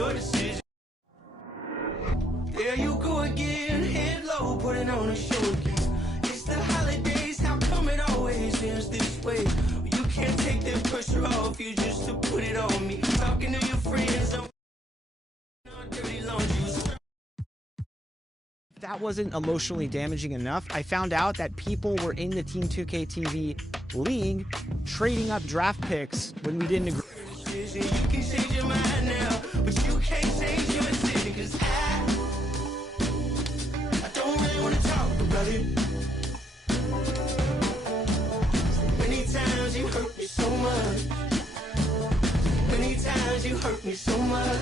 your decision. There you go again, head low, putting on a show again. It's the holidays, how come it always ends this way? You can't take that pressure off you just to put it on me. Talking to your friends, I'm dirty laundry. If that wasn't emotionally damaging enough, I found out that people were in the Team 2K league trading up draft picks when we didn't agree. You can change your mind now, but you can't change your decision, 'cause I don't really want to talk about it. Many times you hurt me so much. Many times you hurt me so much.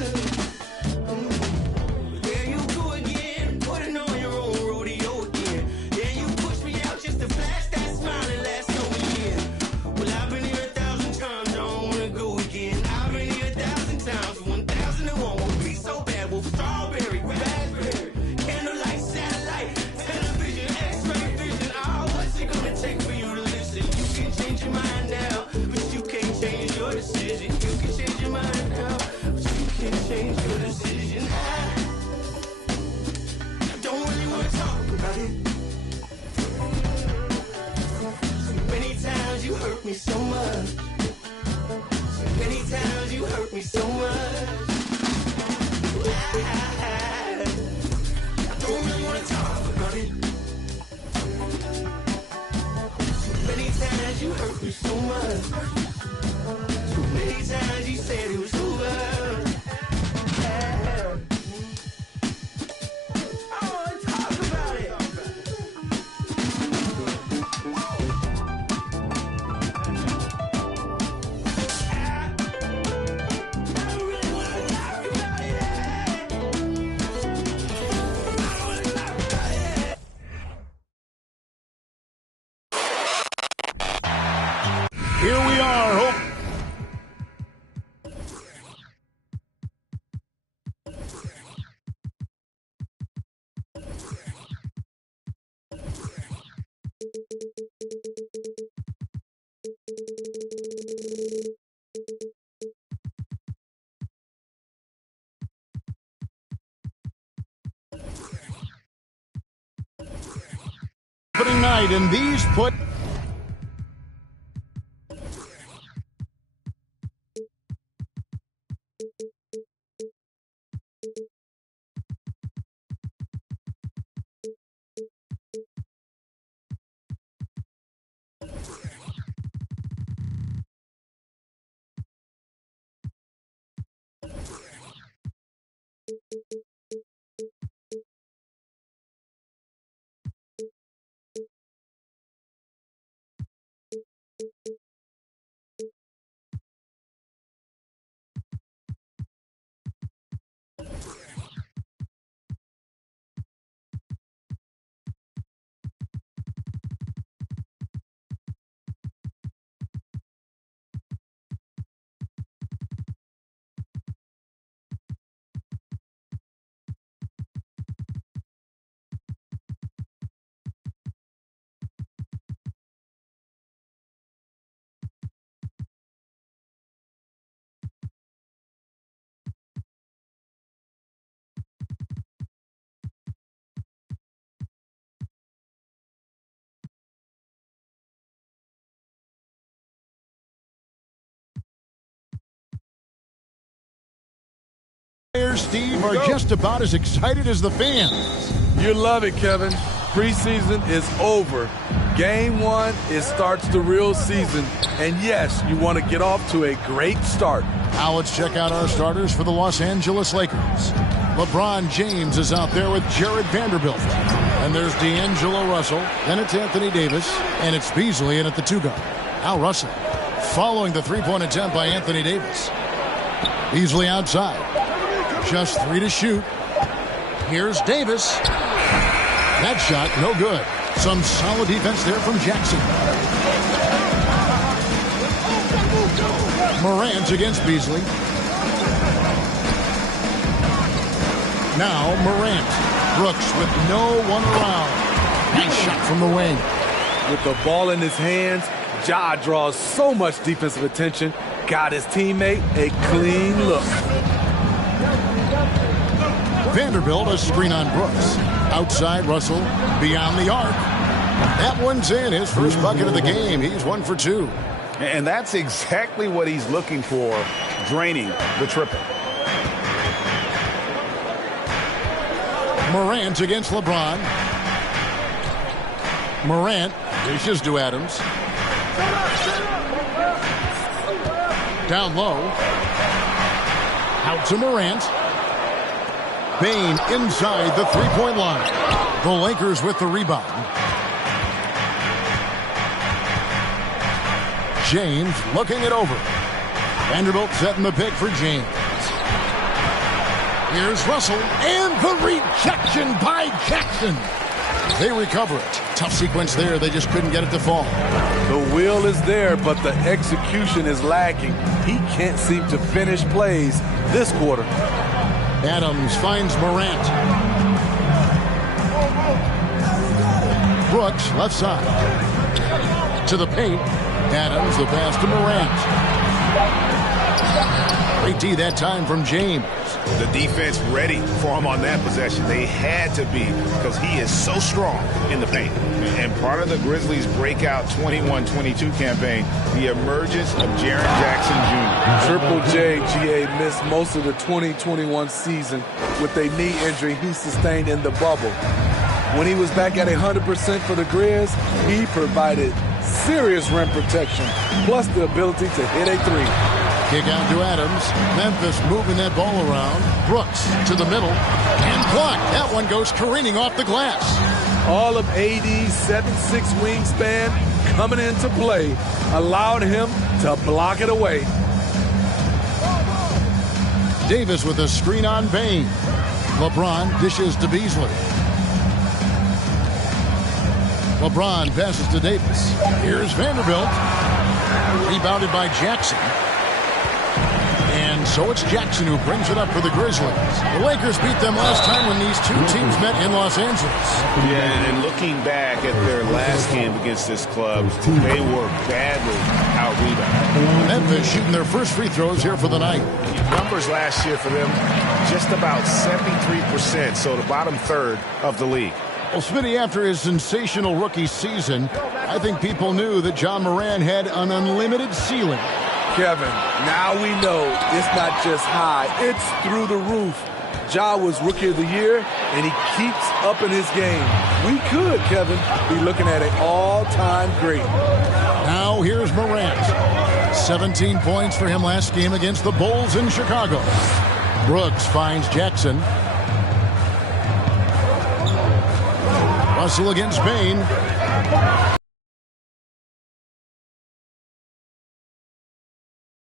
There you go again, putting on your own rodeo again. Then you push me out just to flash that smile and last over years. Well, I've been here 1,000 times, I don't want to go again. I've been here 1,000 times, 1,001 would be so bad. Well, strawberry, raspberry, candlelight, satellite, television, X-ray vision. Oh, what's it gonna take for you to listen? You can change your mind now, but you can't change your decision. You can change your mind now, but you can't change your decision. I don't really want to talk about it. So many times you hurt me so much. So many times you hurt me so much. I don't really want to talk about it. So many times you hurt me so much. So many times you said it was over. I want to talk about it. I don't really want to talk about it. I don't want to talk about it. Here we are, Hope. Opening night, and these put. Players, Steve, are just about as excited as the fans. You love it, Kevin. Preseason is over. Game one, it starts the real season. And yes, you want to get off to a great start. Now let's check out our starters for the Los Angeles Lakers. LeBron James is out there with Jared Vanderbilt. And there's D'Angelo Russell. Then it's Anthony Davis. And it's Beasley in at the two guard. Al Russell following the three-point attempt by Anthony Davis. Beasley outside. Just 3 to shoot. Here's Davis. That shot, no good. Some solid defense there from Jackson. Morant against Beasley. Now Morant. Brooks with no one around. Nice shot from the wing. With the ball in his hands, Ja draws so much defensive attention. Got his teammate a clean look. Vanderbilt, a screen on Brooks. Outside, Russell, beyond the arc. That one's in. His first bucket of the game. He's 1 for 2. And that's exactly what he's looking for, draining the triple. Morant against LeBron. Morant dishes to Adams. Down low. Out to Morant. Bane inside the three-point line. The Lakers with the rebound. James looking it over. Vanderbilt setting the pick for James. Here's Russell, and the rejection by Jackson. They recover it. Tough sequence there. They just couldn't get it to fall. The will is there, but the execution is lacking. He can't seem to finish plays this quarter. Adams finds Morant. Brooks, left side. To the paint. Adams, the pass to Morant. Great D that time from James. The defense ready for him on that possession. They had to be, because he is so strong in the paint. And part of the Grizzlies' breakout 21-22 campaign, the emergence of Jaren Jackson Jr. Triple J, GA, missed most of the 2021 season with a knee injury he sustained in the bubble. When he was back at 100% for the Grizz, he provided serious rim protection, plus the ability to hit a three. Kick out to Adams. Memphis moving that ball around. Brooks to the middle. And blocked. That one goes careening off the glass. All of AD's 7'6" wingspan coming into play allowed him to block it away. Davis with a screen on Bane. LeBron dishes to Beasley. LeBron passes to Davis. Here's Vanderbilt. Rebounded by Jackson. And so it's Jackson who brings it up for the Grizzlies. The Lakers beat them last time when these two teams met in Los Angeles. Yeah, and looking back at their last game against this club, they were badly out-rebounded. Memphis shooting their first free throws here for the night. Numbers last year for them, just about 73%, so the bottom third of the league. Well, Smitty, after his sensational rookie season, I think people knew that John Moran had an unlimited ceiling. Kevin, now we know it's not just high, it's through the roof. Ja was Rookie of the Year, and he keeps upping his game. We could, Kevin, be looking at an all-time great. Now here's Morant. 17 points for him last game against the Bulls in Chicago. Brooks finds Jackson. Russell against Bane.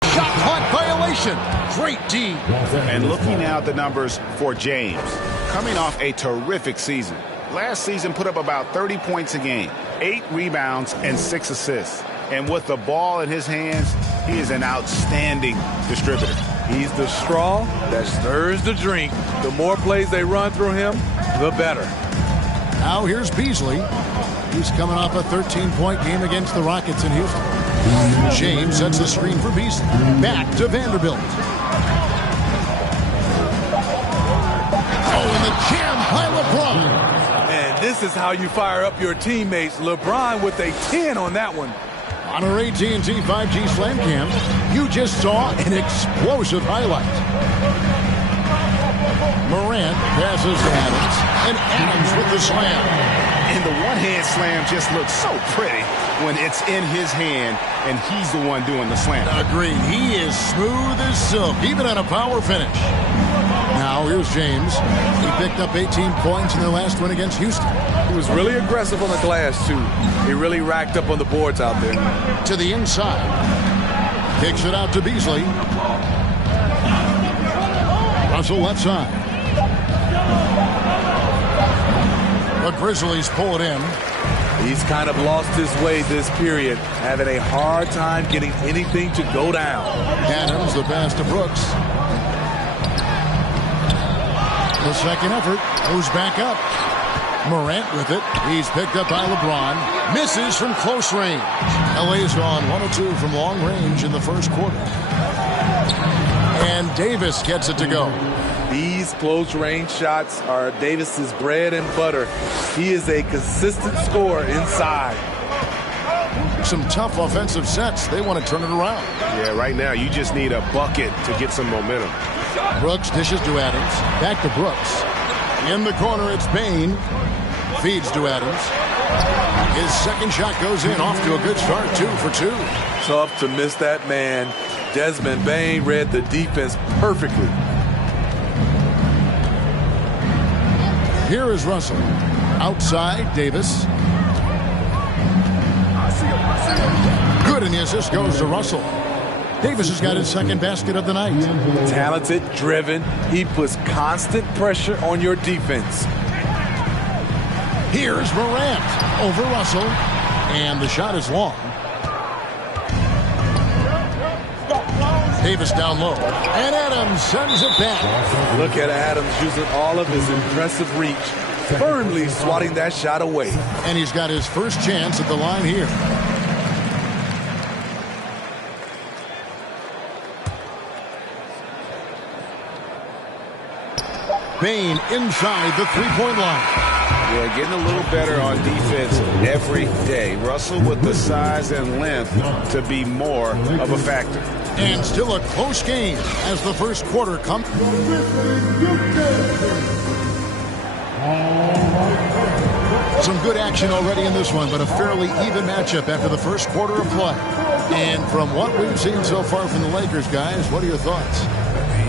Shot clock violation. Great D. And looking now at the numbers for James, coming off a terrific season. Last season put up about 30 points a game, 8 rebounds, and 6 assists. And with the ball in his hands, he is an outstanding distributor. He's the straw that stirs the drink. The more plays they run through him, the better. Now here's Beasley. He's coming off a 13-point game against the Rockets in Houston. James sets the screen for Beasley. Back to Vanderbilt. Oh, and the jam by LeBron. And this is how you fire up your teammates. LeBron with a 10 on that one. On our AT&T 5G Slam Cam, you just saw an explosive highlight. Morant passes to Adams, and Adams with the slam. And the one-hand slam just looks so pretty when it's in his hand, and he's the one doing the slam. Agreed. He is smooth as silk, even on a power finish. Now here's James. He picked up 18 points in their last win against Houston. He was really aggressive on the glass, too. He really racked up on the boards out there. To the inside. Kicks it out to Beasley. Russell left side. The Grizzlies pull it in. He's kind of lost his way this period, having a hard time getting anything to go down. Adams, the pass to Brooks. The second effort goes back up. Morant with it. He's picked up by LeBron. Misses from close range. LA's gone 1-2 from long range in the first quarter. And Davis gets it to go. These close-range shots are Davis's bread and butter. He is a consistent scorer inside. Some tough offensive sets. They want to turn it around. Yeah, right now you just need a bucket to get some momentum. Brooks dishes to Adams. Back to Brooks. In the corner, it's Bane. Feeds to Adams. His second shot goes in. Off to a good start. 2 for 2. Tough to miss that man. Desmond Bane read the defense perfectly. Here is Russell. Outside, Davis. Good, and the assist goes to Russell. Davis has got his second basket of the night. Talented, driven. He puts constant pressure on your defense. Here's Morant over Russell. And the shot is long. Davis down low. And Adams sends it back. Look at Adams using all of his impressive reach. Firmly swatting that shot away. And he's got his first chance at the line here. Bane inside the three-point line. Yeah, getting a little better on defense every day. Russell with the size and length to be more of a factor. And still a close game as the first quarter comes. Some good action already in this one, but a fairly even matchup after the first quarter of play. And from what we've seen so far from the Lakers, guys, what are your thoughts?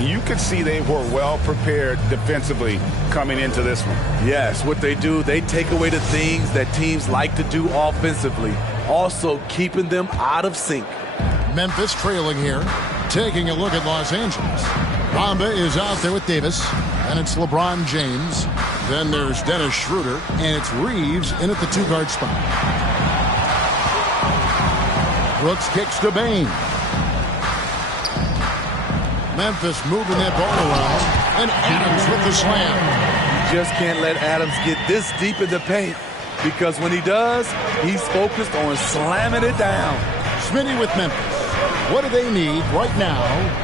You could see they were well prepared defensively coming into this one. Yes, what they do, they take away the things that teams like to do offensively, also keeping them out of sync. Memphis trailing here, taking a look at Los Angeles. Bamba is out there with Davis, and it's LeBron James. Then there's Dennis Schroeder, and it's Reeves in at the two-guard spot. Brooks kicks to Bane. Memphis moving that ball around, and Adams with the slam. You just can't let Adams get this deep in the paint, because when he does, he's focused on slamming it down. Smitty with Memphis. What do they need right now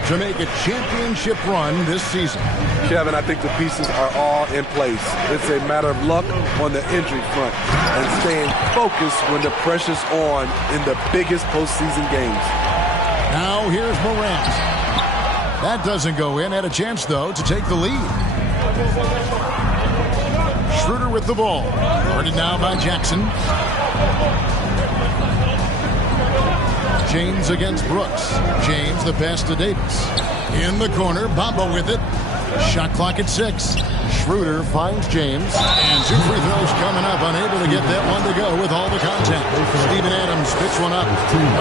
to make a championship run this season? Kevin, I think the pieces are all in place. It's a matter of luck on the injury front and staying focused when the pressure's on in the biggest postseason games. Now here's Morant. That doesn't go in. Had a chance, though, to take the lead. Schroeder with the ball. Guarded now by Jackson. James against Brooks. James the pass to Davis. In the corner, Bamba with it. Shot clock at 6. Schroeder finds James. And 2 free throws coming up. Unable to get that one to go with all the contact. Steven Adams picks one up.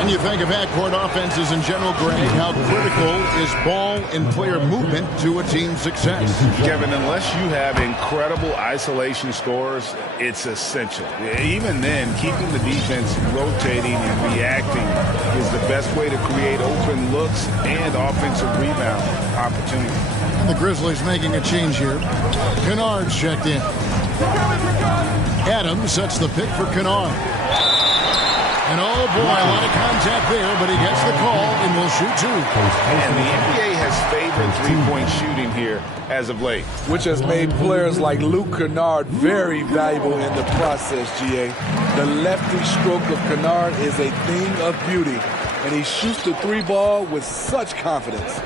When you think of backcourt offenses in general, Greg, how critical is ball and player movement to a team's success? Kevin, unless you have incredible isolation scores, it's essential. Even then, keeping the defense rotating and reacting is the best way to create open looks and offensive rebound opportunities. And the Grizzlies making a change here. Kennard's checked in. Adams sets the pick for Kennard. And oh boy, a lot of contact there, but he gets the call and will shoot 2. And the NBA has favored three-point shooting here as of late, which has made players like Luke Kennard very valuable in the process, GA. The lefty stroke of Kennard is a thing of beauty, and he shoots the 3 ball with such confidence.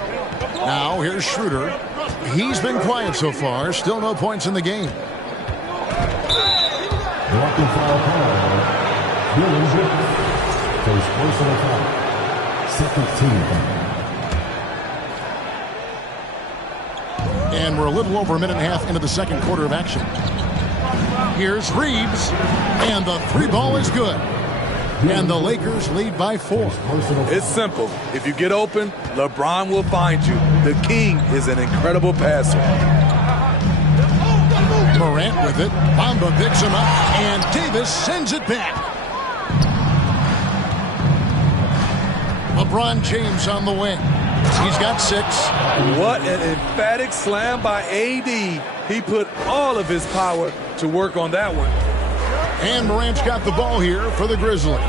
Now here's Schroeder. He's been quiet so far. Still no points in the game. And we're a little over a minute and a half into the second quarter of action. Here's Reeves, and the 3 ball is good. And the Lakers lead by 4. It's simple. If you get open, LeBron will find you. The king is an incredible passer. Morant with it. Bamba picks him up, and Davis sends it back. LeBron James on the wing. He's got 6. What an emphatic slam by AD. He put all of his power to work on that one. And Morant's got the ball here for the Grizzlies.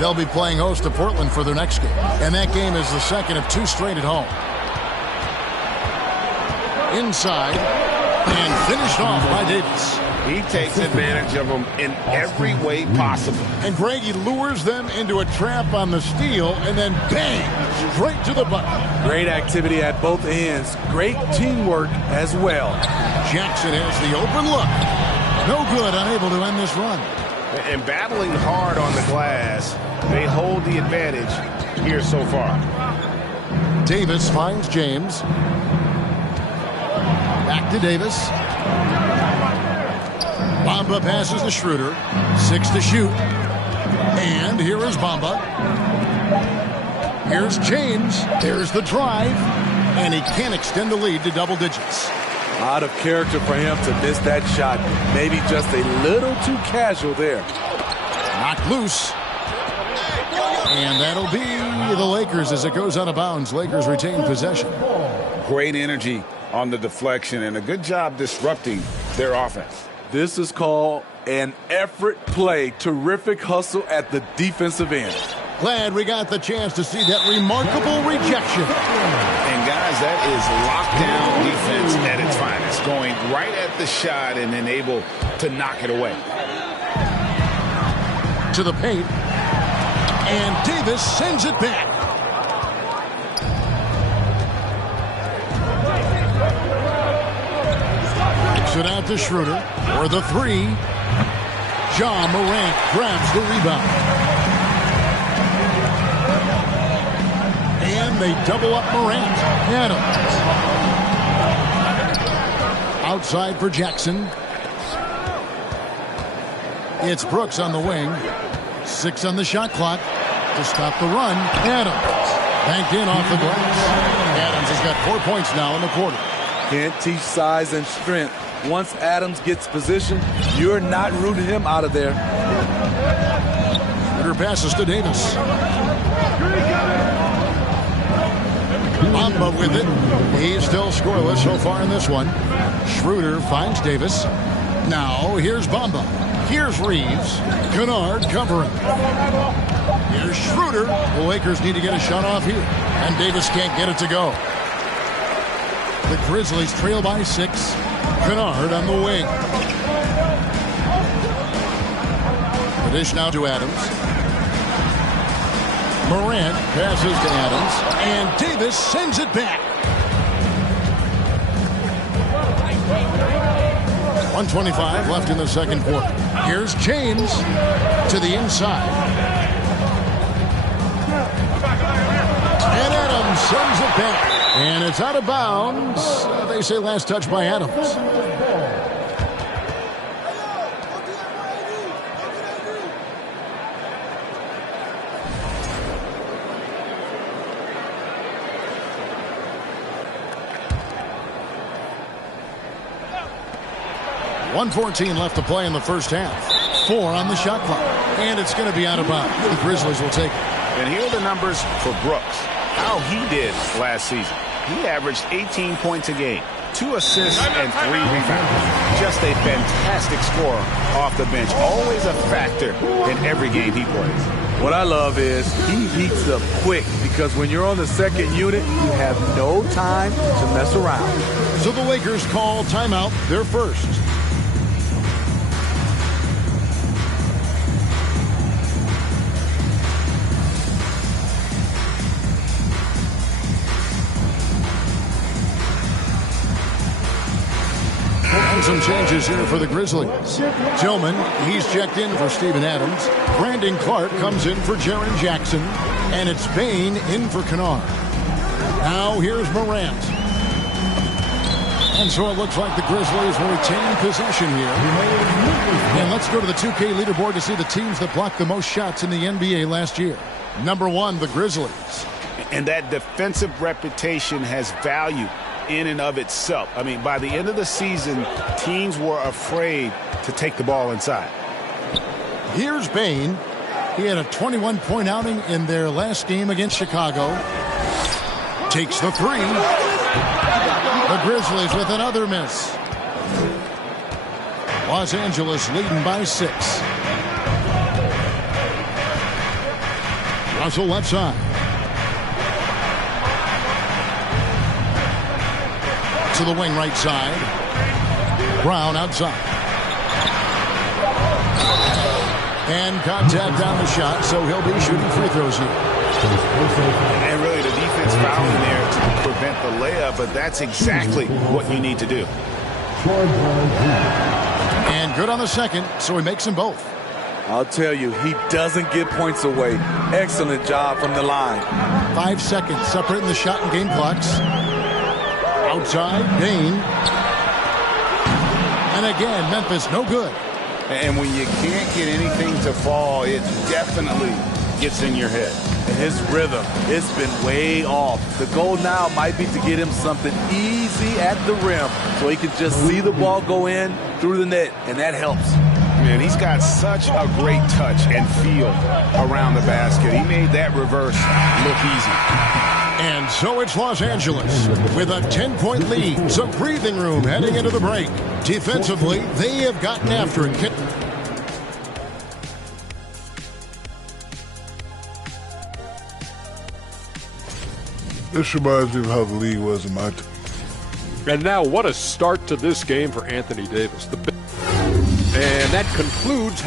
They'll be playing host to Portland for their next game. And that game is the second of 2 straight at home. inside, and finished off by Davis. He takes advantage of them in every way possible. And Greg, he lures them into a trap on the steal, and then bang, straight to the bucket. Great activity at both ends. Great teamwork as well. Jackson has the open look. No good, unable to end this run. And battling hard on the glass, they hold the advantage here so far. Davis finds James. Back to Davis. Bamba passes to Schroeder. 6 to shoot. And here is Bamba. Here's James. There's the drive. And he can't extend the lead to double digits. Out of character for him to miss that shot. Maybe just a little too casual there. Knocked loose. And that'll be the Lakers as it goes out of bounds. Lakers retain possession. Great energy on the deflection and a good job disrupting their offense. This is called an effort play. Terrific hustle at the defensive end. Glad we got the chance to see that remarkable rejection. And guys, that is lockdown defense at its finest. Going right at the shot and then able to knock it away. To the paint. And Davis sends it back. Kicks it out to Schroeder for the three. Ja Morant grabs the rebound. And they double up Morant. Adams. Outside for Jackson. It's Brooks on the wing. 6 on the shot clock to stop the run. Adams banked in off the glass. Adams has got 4 points now in the quarter. Can't teach size and strength. Once Adams gets position, you're not rooting him out of there. Schroeder passes to Davis. Bamba with it. He's still scoreless so far in this one. Schroeder finds Davis. Now here's Bamba. Here's Reeves. Kennard covering. Here's Schroeder. The Lakers need to get a shot off here. And Davis can't get it to go. The Grizzlies trail by 6. Kennard on the wing. The dish now to Adams. Morant passes to Adams. And Davis sends it back. 1:25 left in the second quarter. Here's James to the inside. And Adams sends it back. And it's out of bounds. They say last touch by Adams. .114 left to play in the first half. 4 on the shot clock. And it's going to be out of bounds. The Grizzlies will take it. And here are the numbers for Brooks. How he did last season. He averaged 18 points a game, 2 assists and 3 rebounds. Just a fantastic scorer off the bench. Always a factor in every game he plays. What I love is he heats up quick because when you're on the second unit, you have no time to mess around. So the Lakers call timeout, their first. Some changes here for the Grizzlies. Tillman, he's checked in for Steven Adams. Brandon Clark comes in for Jaren Jackson. And it's Bane in for Kennard. Now here's Morant. And so it looks like the Grizzlies will retain possession here. And let's go to the 2K leaderboard to see the teams that blocked the most shots in the NBA last year. Number 1, the Grizzlies. And that defensive reputation has value in and of itself. I mean, by the end of the season, teams were afraid to take the ball inside. Here's Bane. He had a 21-point outing in their last game against Chicago. Takes the 3. The Grizzlies with another miss. Los Angeles leading by 6. Russell left side. To the wing right side. Brown outside. And contact on the shot, so he'll be shooting free throws here. And really the defense fouling there to prevent the layup, but that's exactly what you need to do. And good on the second, so he makes them both. I'll tell you, he doesn't give points away. Excellent job from the line. 5 seconds separating the shot and game clocks. Outside, Bain. And again, Memphis, no good. And when you can't get anything to fall, it definitely gets in your head. And his rhythm, it's been way off. The goal now might be to get him something easy at the rim so he can just see the ball go in through the net, and that helps. Man, he's got such a great touch and feel around the basket. He made that reverse look easy. And so it's Los Angeles with a 10-point lead. Some breathing room heading into the break. Defensively, they have gotten after it. This reminds me of how the league was in my time. And now what a start to this game for Anthony Davis. And that concludes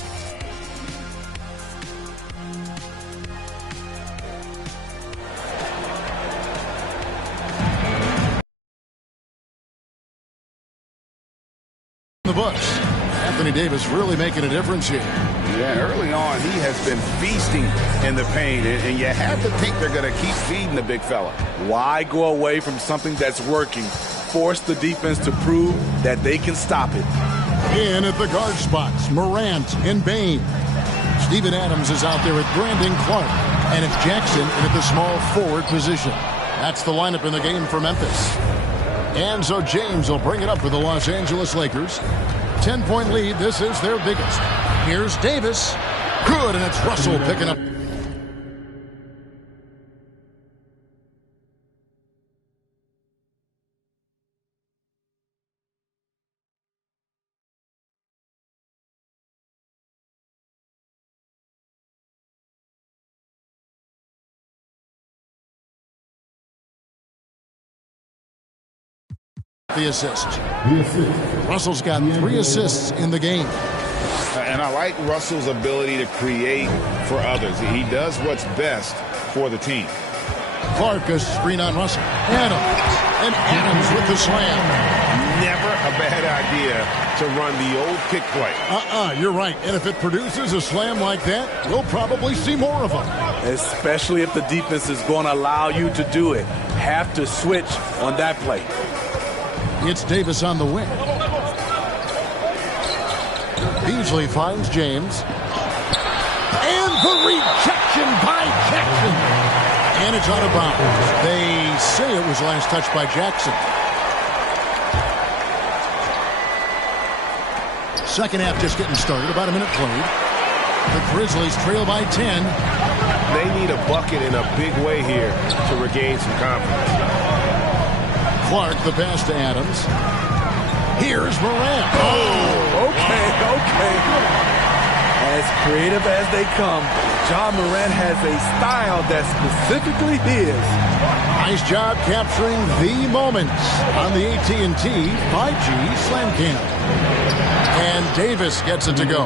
the books. Anthony Davis really making a difference here. Yeah, early on, he has been feasting in the paint, and you have to think they're going to keep feeding the big fella. Why go away from something that's working? Force the defense to prove that they can stop it. In at the guard spots, Morant and Bain. Steven Adams is out there with Brandon Clark. And it's Jackson in at the small forward position. That's the lineup in the game for Memphis. And so James will bring it up for the Los Angeles Lakers. 10-point lead. This is their biggest. Here's Davis. Good, and it's Russell picking up. The assist. Russell's got 3 assists in the game. And I like Russell's ability to create for others. He does what's best for the team. Clark a screen on Russell. Adams. And Adams with the slam. Never a bad idea to run the old pick play. You're right. And if it produces a slam like that, we'll probably see more of them. Especially if the defense is going to allow you to do it. Have to switch on that play. It's Davis on the wing. Beasley finds James. And the rejection by Jackson. And it's out of bounds. They say it was last touched by Jackson. Second half just getting started. About a minute played. The Grizzlies trail by 10. They need a bucket in a big way here to regain some confidence. Clark, the pass to Adams. Here's Morant. Oh, okay. As creative as they come, Ja Morant has a style that's specifically his. Nice job capturing the moments on the AT&T 5G Slam Cam. And Davis gets it to go.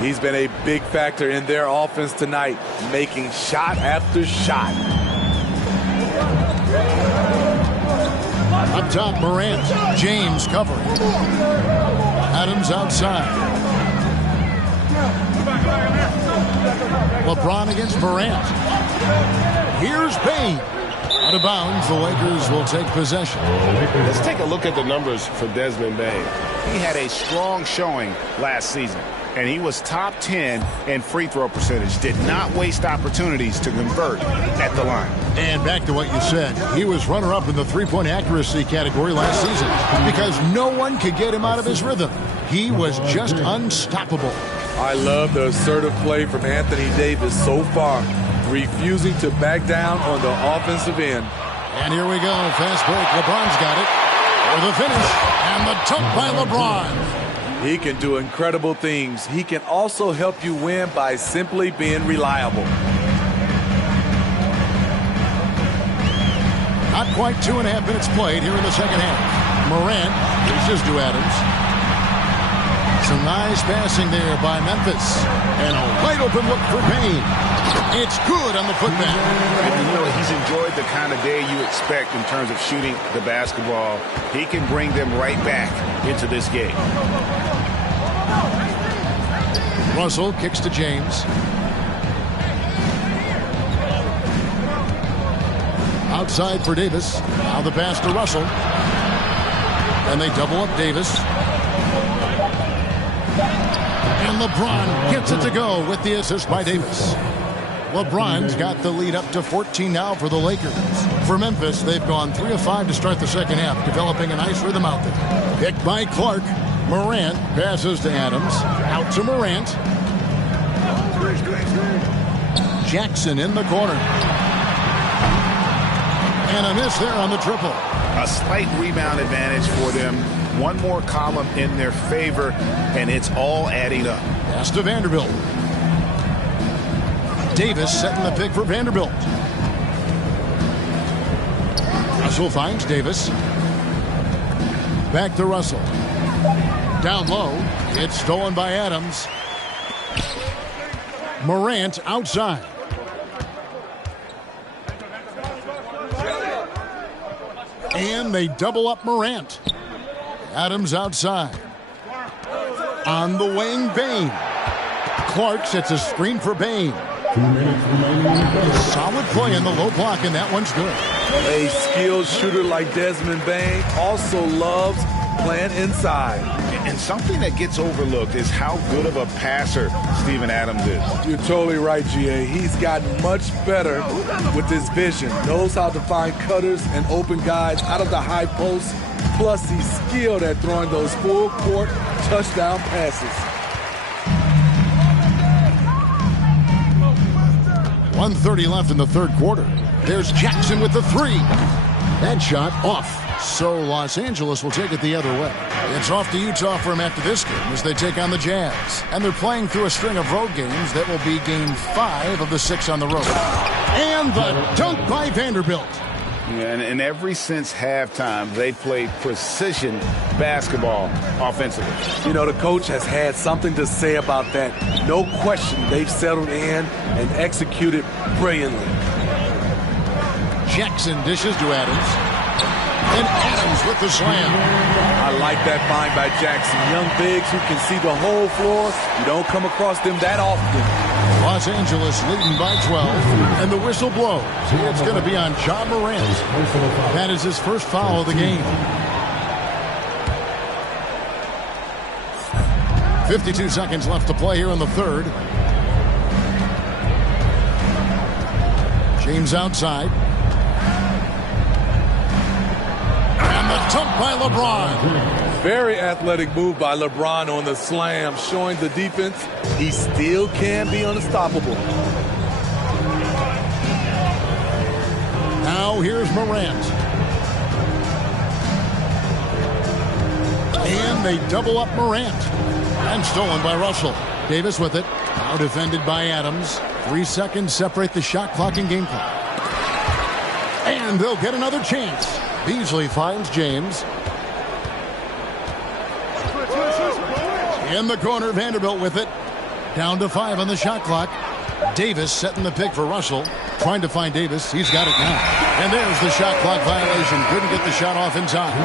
He's been a big factor in their offense tonight, making shot after shot. Up top, Morant. James covering. Adams outside. LeBron against Morant. Here's Bain. Out of bounds, the Lakers will take possession. Let's take a look at the numbers for Desmond Bain. He had a strong showing last season, and he was top 10 in free throw percentage. Did not waste opportunities to convert at the line. And back to what you said, he was runner-up in the three-point accuracy category last season because no one could get him out of his rhythm. He was just unstoppable. I love the assertive play from Anthony Davis so far, refusing to back down on the offensive end. And here we go, fast break. LeBron's got it for the finish, and the dunk by LeBron. He can do incredible things. He can also help you win by simply being reliable. Not quite 2.5 minutes played here in the second half. Morant dishes to Adams. Some nice passing there by Memphis. And a wide open look for Payne. It's good on the putback. And you know, he's enjoyed the kind of day you expect in terms of shooting the basketball. He can bring them right back into this game. Russell kicks to James. Outside for Davis. Now the pass to Russell. And they double up Davis. And LeBron gets it to go with the assist by Davis. LeBron's got the lead up to 14 now for the Lakers. For Memphis, they've gone 3 of 5 to start the second half, developing a nice rhythm out there. Picked by Clark. Morant passes to Adams. Out to Morant. Jackson in the corner. And a miss there on the triple. A slight rebound advantage for them. One more column in their favor, and it's all adding up. Pass to Vanderbilt. Davis setting the pick for Vanderbilt. Russell finds Davis. Back to Russell. Down low. It's stolen by Adams. Morant outside. And they double up Morant. Adams outside. On the wing, Bane. Clark sets a screen for Bane. Solid play in the low block, and that one's good. A skilled shooter like Desmond Bane also loves playing inside. And something that gets overlooked is how good of a passer Steven Adams is. You're totally right, GA. He's gotten much better with his vision. Knows how to find cutters and open guys out of the high post. Plus, he's skilled at throwing those full-court touchdown passes. 1:30 left in the third quarter. There's Jackson with the three. That shot off. So Los Angeles will take it the other way. It's off to Utah for him after this game as they take on the Jazz. And they're playing through a string of road games that will be game 5 of the 6 on the road. And the dunk by Vanderbilt. Yeah, and ever since halftime, they played precision basketball offensively. You know, the coach has had something to say about that. No question, they've settled in and executed brilliantly. Jackson dishes to Adams. And Adams with the slam. I like that find by Jackson. Young bigs who can see the whole floor. You don't come across them that often. Los Angeles leading by 12. And the whistle blows. It's going to be on Ja Morant. That is his first foul of the game. 52 seconds left to play here in the third. James outside. Dunk by LeBron. Very athletic move by LeBron on the slam, showing the defense he still can be unstoppable. Now here's Morant. And they double up Morant. And stolen by Russell. Davis with it. Now defended by Adams. 3 seconds separate the shot clock and game clock. And they'll get another chance. Beasley finds James. In the corner, Vanderbilt with it. Down to 5 on the shot clock. Davis setting the pick for Russell. Trying to find Davis. He's got it now. And there's the shot clock violation. Couldn't get the shot off in time.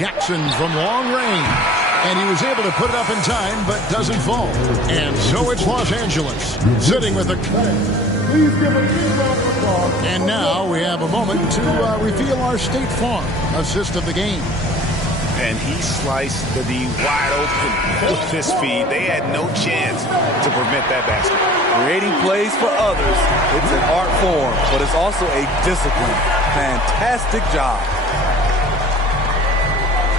Jackson from long range. And he was able to put it up in time, but doesn't fall. And so it's Los Angeles sitting with a And now we have a moment to reveal our State Farm assist of the game. And he sliced the D wide open with his feet. They had no chance to prevent that basket. Creating plays for others, it's an art form, but it's also a discipline. Fantastic job.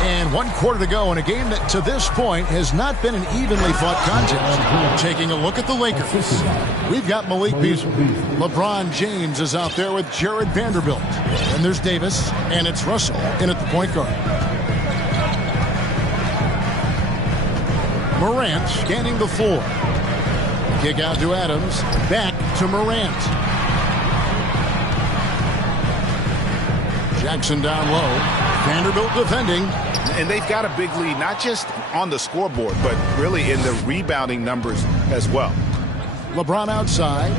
And 1 quarter to go in a game that to this point has not been an evenly fought contest. Taking a look at the Lakers. We've got Malik Beasley. LeBron James is out there with Jared Vanderbilt. And there's Davis, and it's Russell in at the point guard. Morant scanning the floor. Kick out to Adams. Back to Morant. Jackson down low. Vanderbilt defending. And they've got a big lead, not just on the scoreboard, but really in the rebounding numbers as well. LeBron outside.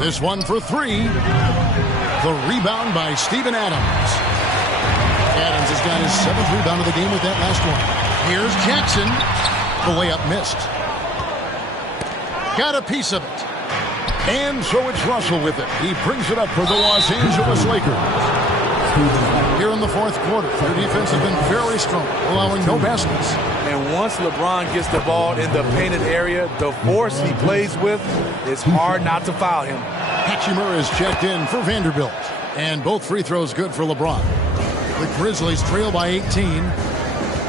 This one for three. The rebound by Steven Adams. Adams has got his 7th rebound of the game with that last one. Here's Jackson. The layup missed. Got a piece of it. And so it's Russell with it. He brings it up for the Los Angeles Lakers. Here in the fourth quarter, their defense has been very strong, allowing no baskets. And once LeBron gets the ball in the painted area, the force he plays with, it's hard not to foul him. Hachimura is checked in for Vanderbilt. And both free throws good for LeBron. The Grizzlies trail by 18.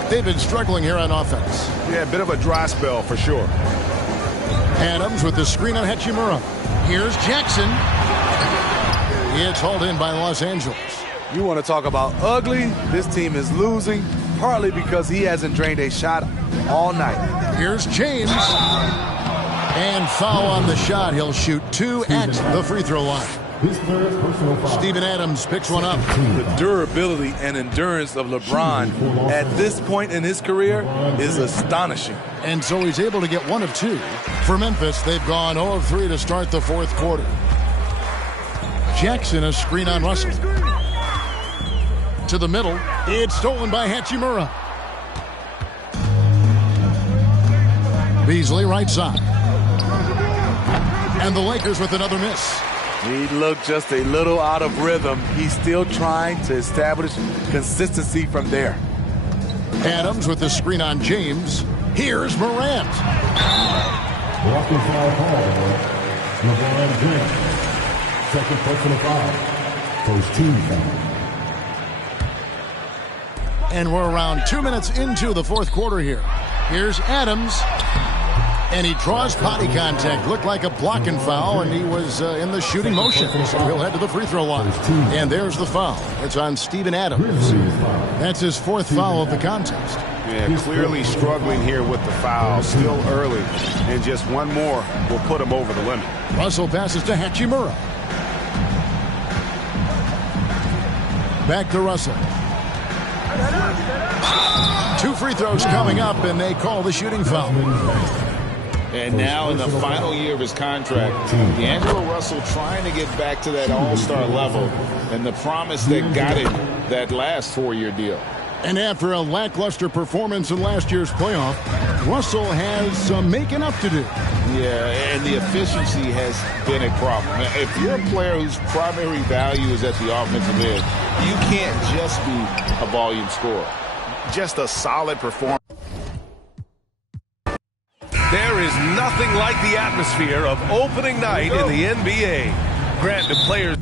They've been struggling here on offense. Yeah, a bit of a dry spell for sure. Adams with the screen on Hachimura. Here's Jackson. It's hauled in by Los Angeles. You want to talk about ugly? This team is losing, partly because he hasn't drained a shot all night. Here's James. And foul on the shot. He'll shoot 2 at the free throw line. Steven Adams picks one up. The durability and endurance of LeBron at this point in his career is astonishing. And so he's able to get 1 of 2. For Memphis, they've gone 0 of 3 to start the fourth quarter. Jackson, a screen on Russell. To the middle. It's stolen by Hachimura. Beasley right side. And the Lakers with another miss. He looked just a little out of rhythm. He's still trying to establish consistency from there. Adams with the screen on James. Here's Morant. Walking foul call. LeBron James. Second personal foul. First team foul. And we're around 2 minutes into the fourth quarter here. Here's Adams. And he draws body contact. Looked like a blocking foul, and he was in the shooting motion. So he'll head to the free throw line. And there's the foul. It's on Steven Adams. That's his 4th foul of the contest. Yeah, clearly struggling here with the foul. Still early. And just one more will put him over the limit. Russell passes to Hachimura. Back to Russell. 2 free throws coming up, and they call the shooting foul. And now in the final year of his contract, D'Angelo Russell trying to get back to that all-star level and the promise that got him that last 4-year deal. And after a lackluster performance in last year's playoff, Russell has some making up to do. Yeah, and the efficiency has been a problem. If you're a player whose primary value is at the offensive end, you can't just be a volume scorer. Just a solid performance. There is nothing like the atmosphere of opening night in the NBA. Grant the players.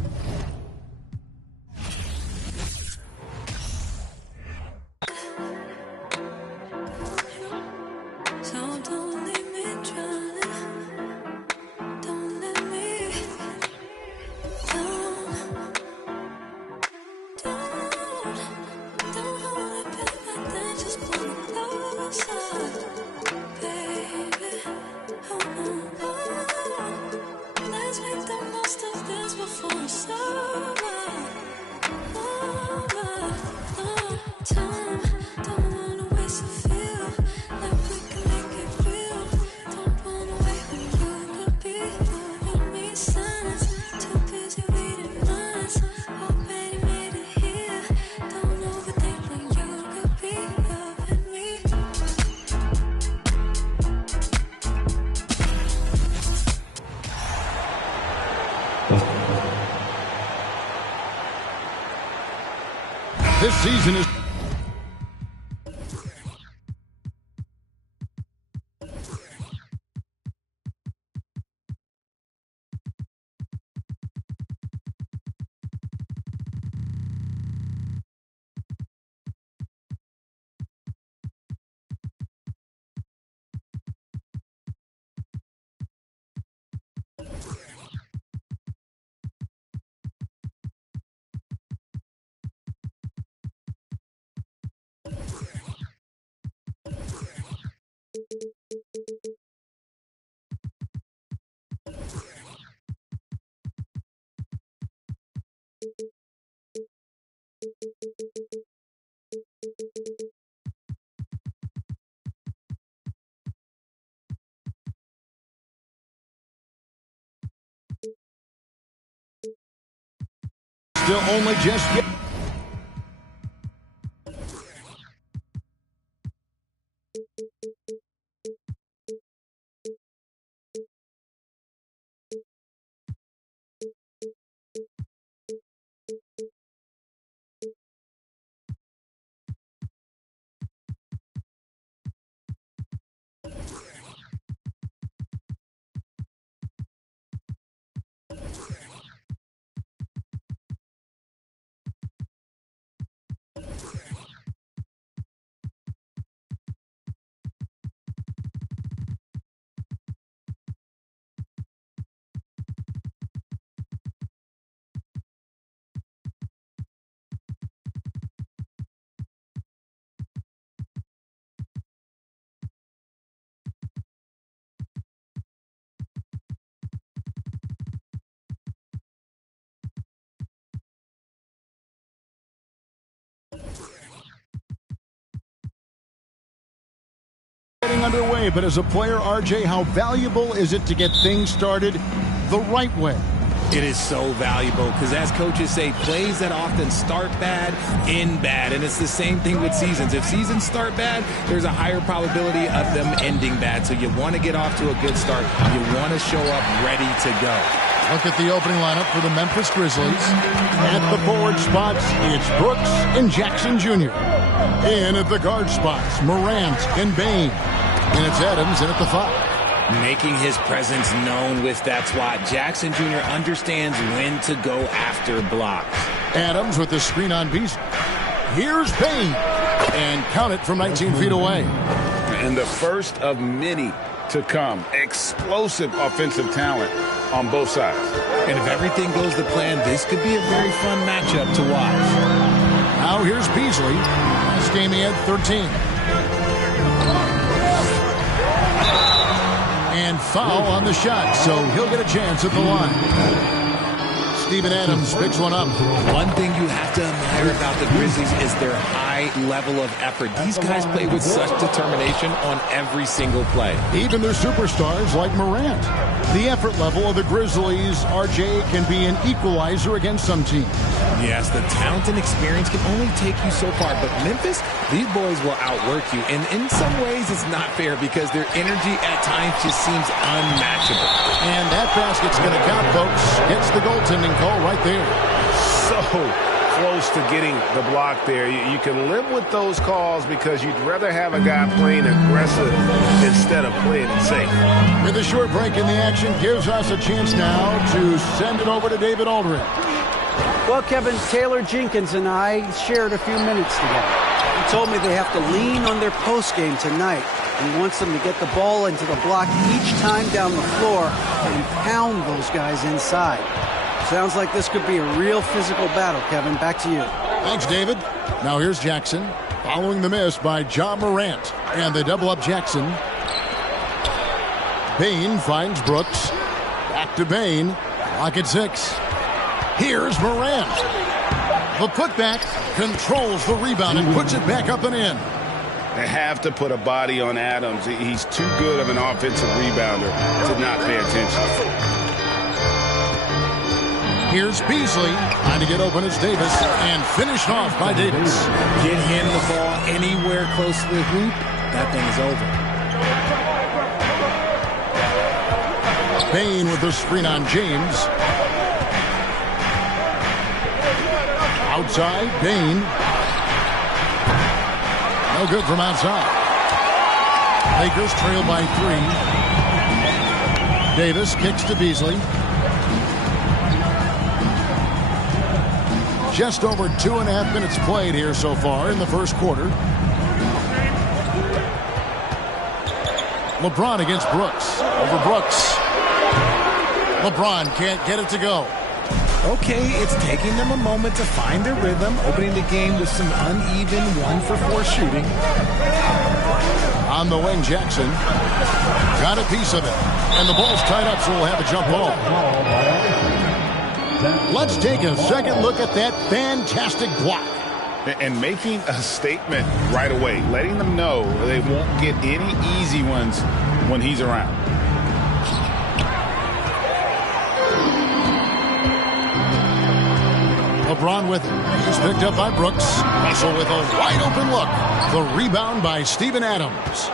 This season is Still only just yet. Getting underway, but as a player, RJ, how valuable is it to get things started the right way? It is so valuable because, as coaches say, plays that often start bad end bad. And it's the same thing with seasons. If seasons start bad, there's a higher probability of them ending bad. So you want to get off to a good start. You want to show up ready to go. Look at the opening lineup for the Memphis Grizzlies. At the forward spots, it's Brooks and Jackson Jr. In at the guard spots, Morant and Bane. And it's Adams in at the 5. Making his presence known with that swat. Jackson Jr. understands when to go after blocks. Adams with the screen on Beasley. Here's Bane. And count it from 19 feet away. And the first of many to come. Explosive offensive talent on both sides. And if everything goes to plan, this could be a very fun matchup to watch. Now here's Beasley. Last game he had 13. And foul on the shot, so he'll get a chance at the line. Steven Adams picks one up. One thing you have to admire about the Grizzlies is their high level of effort. These guys play with such determination on every single play. Even their superstars like Morant. The effort level of the Grizzlies, RJ, can be an equalizer against some teams. Yes, the talent and experience can only take you so far, but Memphis, these boys will outwork you. And in some ways, it's not fair because their energy at times just seems unmatchable. And that basket's going to count, folks. Gets the goaltending call right there. So close to getting the block there. You can live with those calls because you'd rather have a guy playing aggressive instead of playing it safe. With a short break in the action, gives us a chance now to send it over to David Aldridge. Well, Kevin, Taylor Jenkins and I shared a few minutes together. He told me they have to lean on their post game tonight. He wants them to get the ball into the block each time down the floor and pound those guys inside. Sounds like this could be a real physical battle, Kevin. Back to you. Thanks, David. Now here's Jackson, following the miss by Ja Morant. And they double up Jackson. Bane finds Brooks. Back to Bane. Clock at 6. Here's Morant. The putback controls the rebound and puts it back up and in. They have to put a body on Adams. He's too good of an offensive rebounder to not pay attention. Here's Beasley trying to get open as Davis and finished off by Davis. Get him the ball anywhere close to the hoop, that thing is over. Bane with the screen on James. Outside, Bane. No good from outside. Lakers trail by 3. Davis kicks to Beasley. Just over 2.5 minutes played here so far in the first quarter. LeBron against Brooks. Over Brooks. LeBron can't get it to go. Okay, it's taking them a moment to find their rhythm, opening the game with some uneven 1-for-4 shooting. On the wing, Jackson. Got a piece of it. And the ball's tied up, so we'll have a jump ball. Let's take a second look at that fantastic block. And making a statement right away, letting them know they won't get any easy ones when he's around. LeBron with it. He's picked up by Brooks. Russell with a wide open look. The rebound by Steven Adams.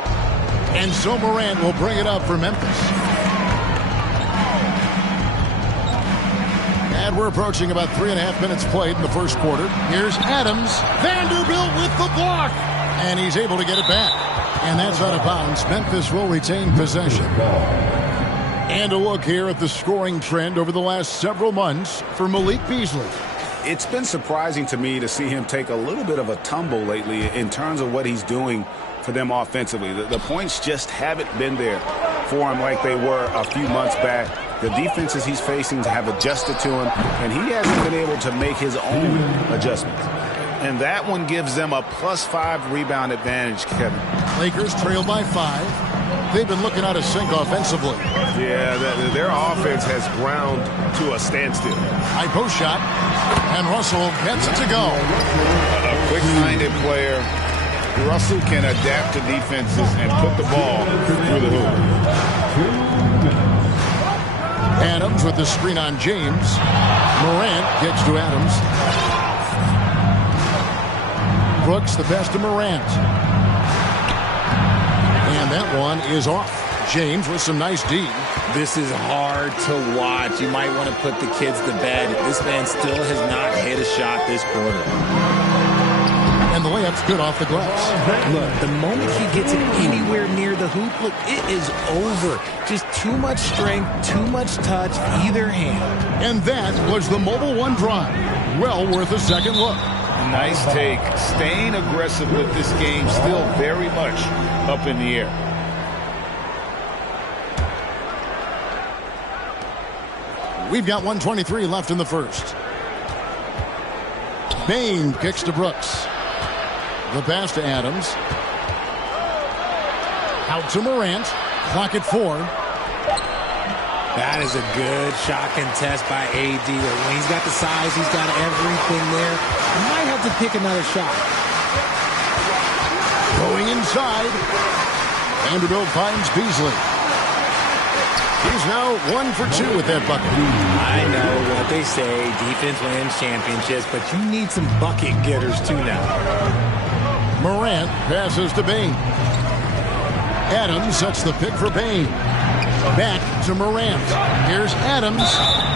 And so Morant will bring it up for Memphis. And we're approaching about 3.5 minutes played in the first quarter. Here's Adams. Vanderbilt with the block. And he's able to get it back. And that's out of bounds. Memphis will retain possession. And a look here at the scoring trend over the last several months for Malik Beasley. It's been surprising to me to see him take a little bit of a tumble lately in terms of what he's doing for them offensively. The points just haven't been there for him like they were a few months back. The defenses he's facing have adjusted to him, and he hasn't been able to make his own adjustments. And that one gives them a +5 rebound advantage, Kevin. Lakers trail by 5. They've been looking out of sync offensively. Yeah, their offense has ground to a standstill. High post shot, and Russell gets it to go. A quick-minded player. Russell can adapt to defenses and put the ball through the hoop. Adams with the screen on James. Morant gets to Adams. Brooks the pass to Morant. And that one is off. James with some nice D. This is hard to watch. You might want to put the kids to bed. This man still has not hit a shot this quarter. And the layup's good off the glass. Look, the moment he gets it anywhere near the hoop, look, it is over. Just too much strength, too much touch, either hand. And that was the Mobile One drive. Well worth a second look. Nice take. Staying aggressive with this game, still very much up in the air. We've got 1:23 left in the first. Bain kicks to Brooks. The pass to Adams. Out to Morant. Clock at 4. That is a good shot contest by AD. When he's got the size, he's got everything there. He might have to pick another shot. Going inside. Vanderbilt finds Beasley. He's now 1 for 2 with that bucket. I know what they say, defense wins championships, but you need some bucket getters too now. Morant passes to Bain. Adams sets the pick for Bain. Back to Morant. Here's Adams.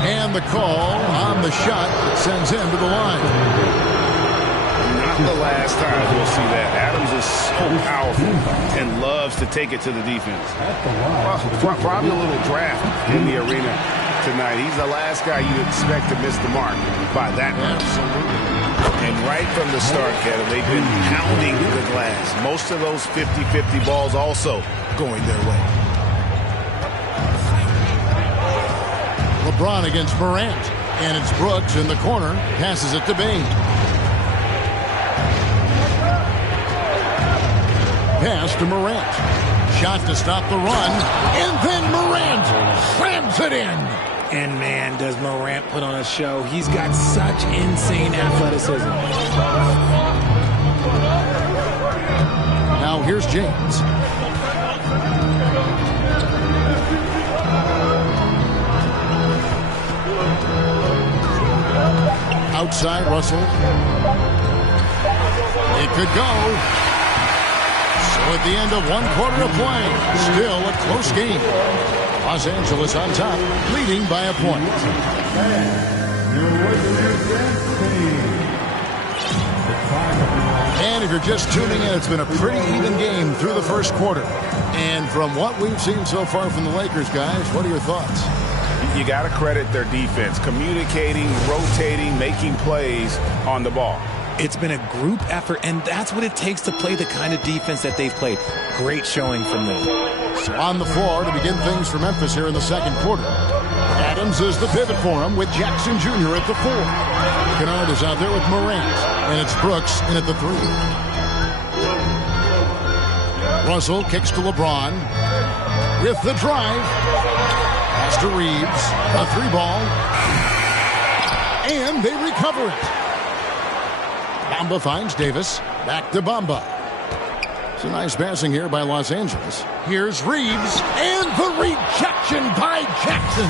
And the call on the shot sends him to the line. Not the last time we'll see that. Adams is so powerful and loves to take it to the defense. Probably a little draft in the arena tonight. He's the last guy you'd expect to miss the mark by that much. And right from the start, Kevin, they've been pounding the glass. Most of those 50-50 balls also going their way. LeBron against Morant. And it's Brooks in the corner. Passes it to Bain. Pass to Morant. Shot to stop the run. And then Morant slams it in. And man, does Morant put on a show. He's got such insane athleticism. Now here's James. Outside, Russell. It could go. So at the end of 1 quarter of play, still a close game. Los Angeles on top, leading by a point. And if you're just tuning in, it's been a pretty even game through the first quarter. And from what we've seen so far from the Lakers, guys, what are your thoughts? You got to credit their defense, communicating, rotating, making plays on the ball. It's been a group effort, and that's what it takes to play the kind of defense that they've played. Great showing from them. So on the floor to begin things for Memphis here in the second quarter. Adams is the pivot for him with Jackson Jr. at the 4. Kennard is out there with Morant, and it's Brooks in at the 3. Russell kicks to LeBron. With the drive. Pass to Reeves. A 3-ball. And they recover it. Bamba finds Davis. Back to Bamba. It's a nice passing here by Los Angeles. Here's Reeves. And the rejection by Jackson.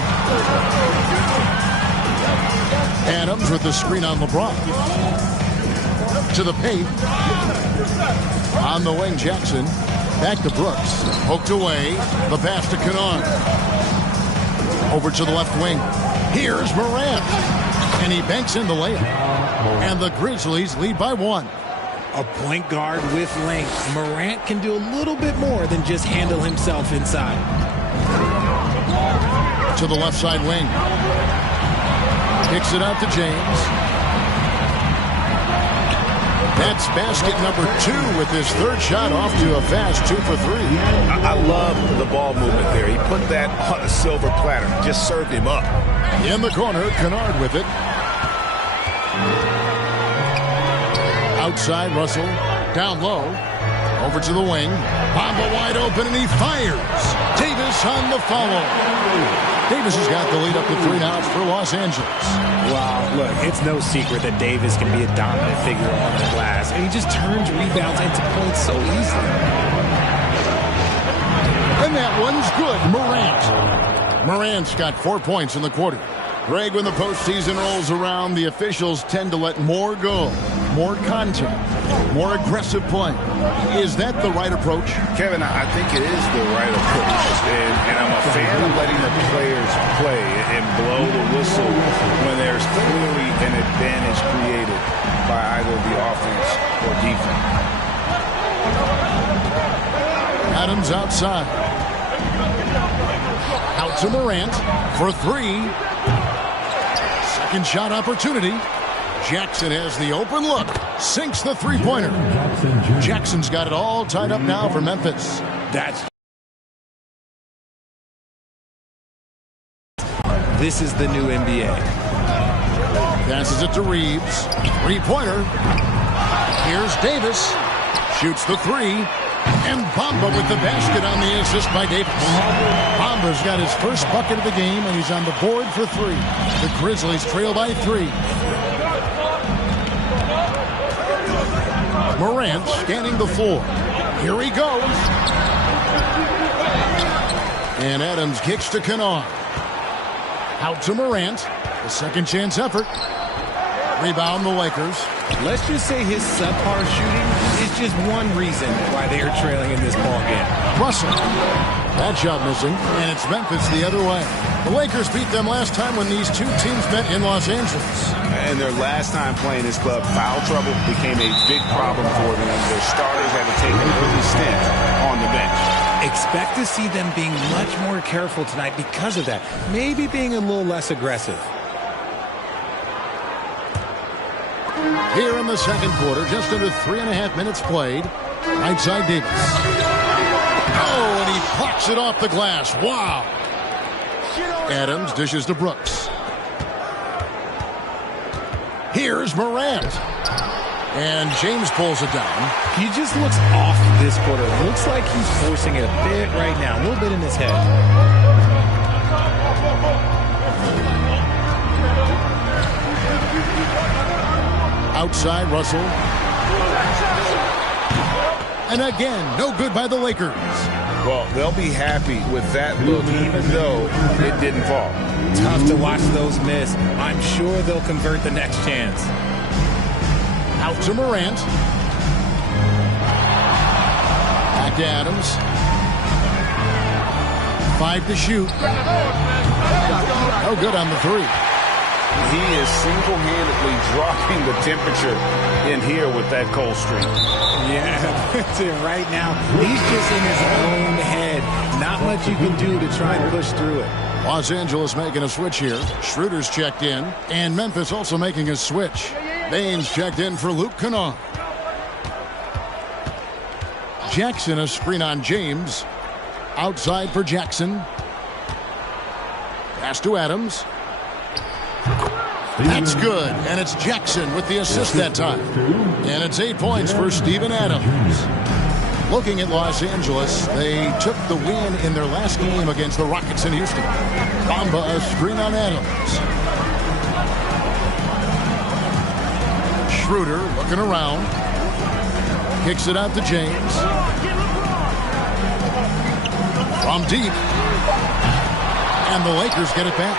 Adams with the screen on LeBron. To the paint. On the wing, Jackson. Back to Brooks. Poked away. The pass to Kennard. Over to the left wing. Here's Morant. And he banks in the layup. And the Grizzlies lead by 1. A point guard with length. Morant can do a little bit more than just handle himself inside. To the left side wing. Kicks it out to James. That's basket number 2 with his third shot off to a fast 2 for 3. I love the ball movement there. He put that on a silver platter. Just served him up. In the corner, Kennard with it. Outside, Russell. Down low. Over to the wing. Bamba wide open, and he fires. Davis on the follow. Davis has got the lead up to 3 now. It's for Los Angeles. Wow, look, it's no secret that Davis can be a dominant figure on the glass, and he just turns rebounds into points so easily. And that one's good. Morant's got 4 points in the quarter. Greg, when the postseason rolls around, the officials tend to let more go. More contact. More aggressive play. Is that the right approach? Kevin, I think it is the right approach. And I'm a fan of letting the players play and blow the whistle when there's clearly an advantage created by either the offense or defense. Adams outside. Out to Morant for 3. Second shot opportunity. Jackson has the open look. Sinks the three-pointer. Jackson's got it all tied up now for Memphis. This is the new NBA. Passes it to Reeves. Three-pointer. Here's Davis. Shoots the 3. And Bamba with the basket on the assist by Davis. Bamba's got his first bucket of the game, and he's on the board for 3. The Grizzlies trail by 3. Morant scanning the floor. Here he goes. And Adams kicks to Kennard. Out to Morant. The second chance effort. Rebound the Lakers. Let's just say his subpar shooting is just one reason why they are trailing in this ball game. Russell. That shot missing, and it's Memphis the other way. The Lakers beat them last time when these two teams met in Los Angeles. And their last time playing this club, foul trouble became a big problem for them. Their starters had to take an early stint on the bench. Expect to see them being much more careful tonight because of that. Maybe being a little less aggressive. Here in the second quarter, just under 3.5 minutes played. Right side Davis. Oh, and he plucks it off the glass. Wow. Adams dishes to Brooks. Here's Morant. And James pulls it down. He just looks off this quarter. Looks like he's forcing it a bit right now. A little bit in his head. Outside, Russell. And again, no good by the Lakers. Well, they'll be happy with that look, even though it didn't fall. Tough to watch those miss. I'm sure they'll convert the next chance. Out to Morant. Back to Adams. 5 to shoot. No good on the 3. He is single-handedly dropping the temperature in here with that cold streak. Yeah, that's it right now. He's just in his own head. Not much you can do to try and push through it. Los Angeles making a switch here. Schroeder's checked in. And Memphis also making a switch. Baines checked in for Luke Kennard. Jackson a screen on James. Outside for Jackson. Pass to Adams. That's good, and it's Jackson with the assist that time. And it's 8 points for Steven Adams. Looking at Los Angeles, they took the win in their last game against the Rockets in Houston. Bamba, a screen on Adams. Schroeder looking around. Kicks it out to James. From deep. And the Lakers get it back.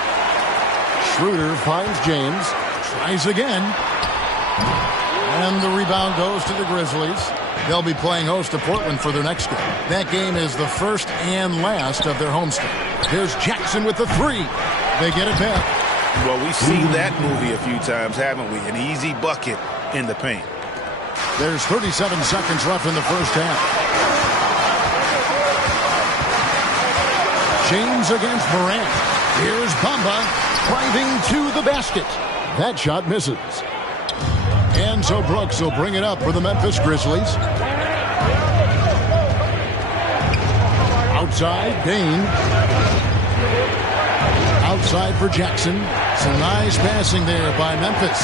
Schroeder finds James. Tries again. And the rebound goes to the Grizzlies. They'll be playing host to Portland for their next game. That game is the first and last of their homestand. Here's Jackson with the three. They get it back. Well, we've seen that movie a few times, haven't we? An easy bucket in the paint. There's 37 seconds left in the first half. James against Morant. Here's Bamba driving to the basket. That shot misses. And so Brooks will bring it up for the Memphis Grizzlies. Outside, Bain. Outside for Jackson. Some nice passing there by Memphis.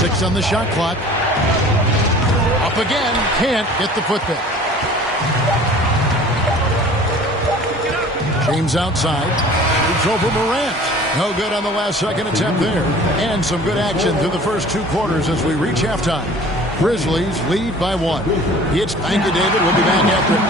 6 on the shot clock. Up again. Can't get the putback. James outside. It's over Morant. No good on the last second attempt there. And some good action through the first 2 quarters as we reach halftime. Grizzlies lead by 1. Thank you, David. We'll be back after it.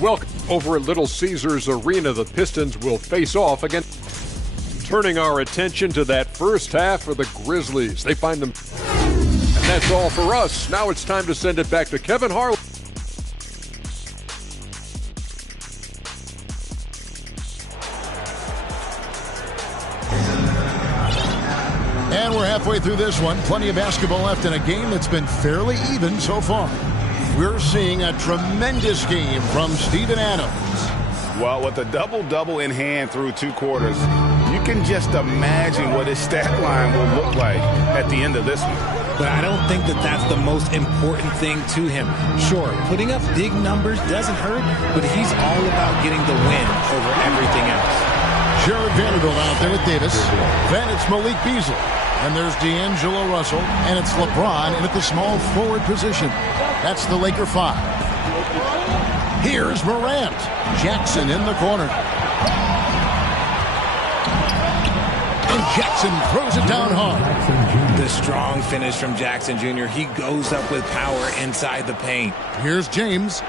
Welcome. Over at Little Caesars Arena, the Pistons will face off against. Turning our attention to that first half for the Grizzlies. They find them. And that's all for us. Now it's time to send it back to Kevin Harlan. And we're halfway through this one. Plenty of basketball left in a game that's been fairly even so far. We're seeing a tremendous game from Steven Adams. Well, with a double-double in hand through 2 quarters, you can just imagine what his stat line will look like at the end of this one. But I don't think that that's the most important thing to him. Sure, putting up big numbers doesn't hurt, but he's all about getting the win over everything else. Jared Vanderbilt out there with Davis. Then it's Malik Beasley. And there's D'Angelo Russell. And it's LeBron in at the small forward position. That's the Laker 5. Here's Morant. Jackson in the corner. And Jackson throws it down hard. The strong finish from Jackson Jr. He goes up with power inside the paint. Here's James.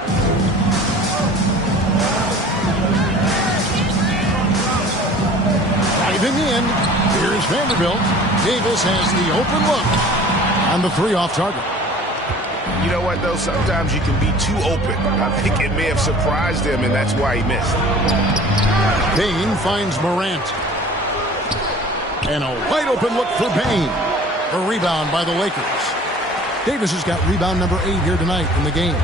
Driving in. Here's Vanderbilt. Davis has the open look. And the 3 off target. You know what, though? Sometimes you can be too open. I think it may have surprised him, and that's why he missed. Bain finds Morant. And a wide open look for Bain. A rebound by the Lakers. Davis has got rebound number 8 here tonight in the game.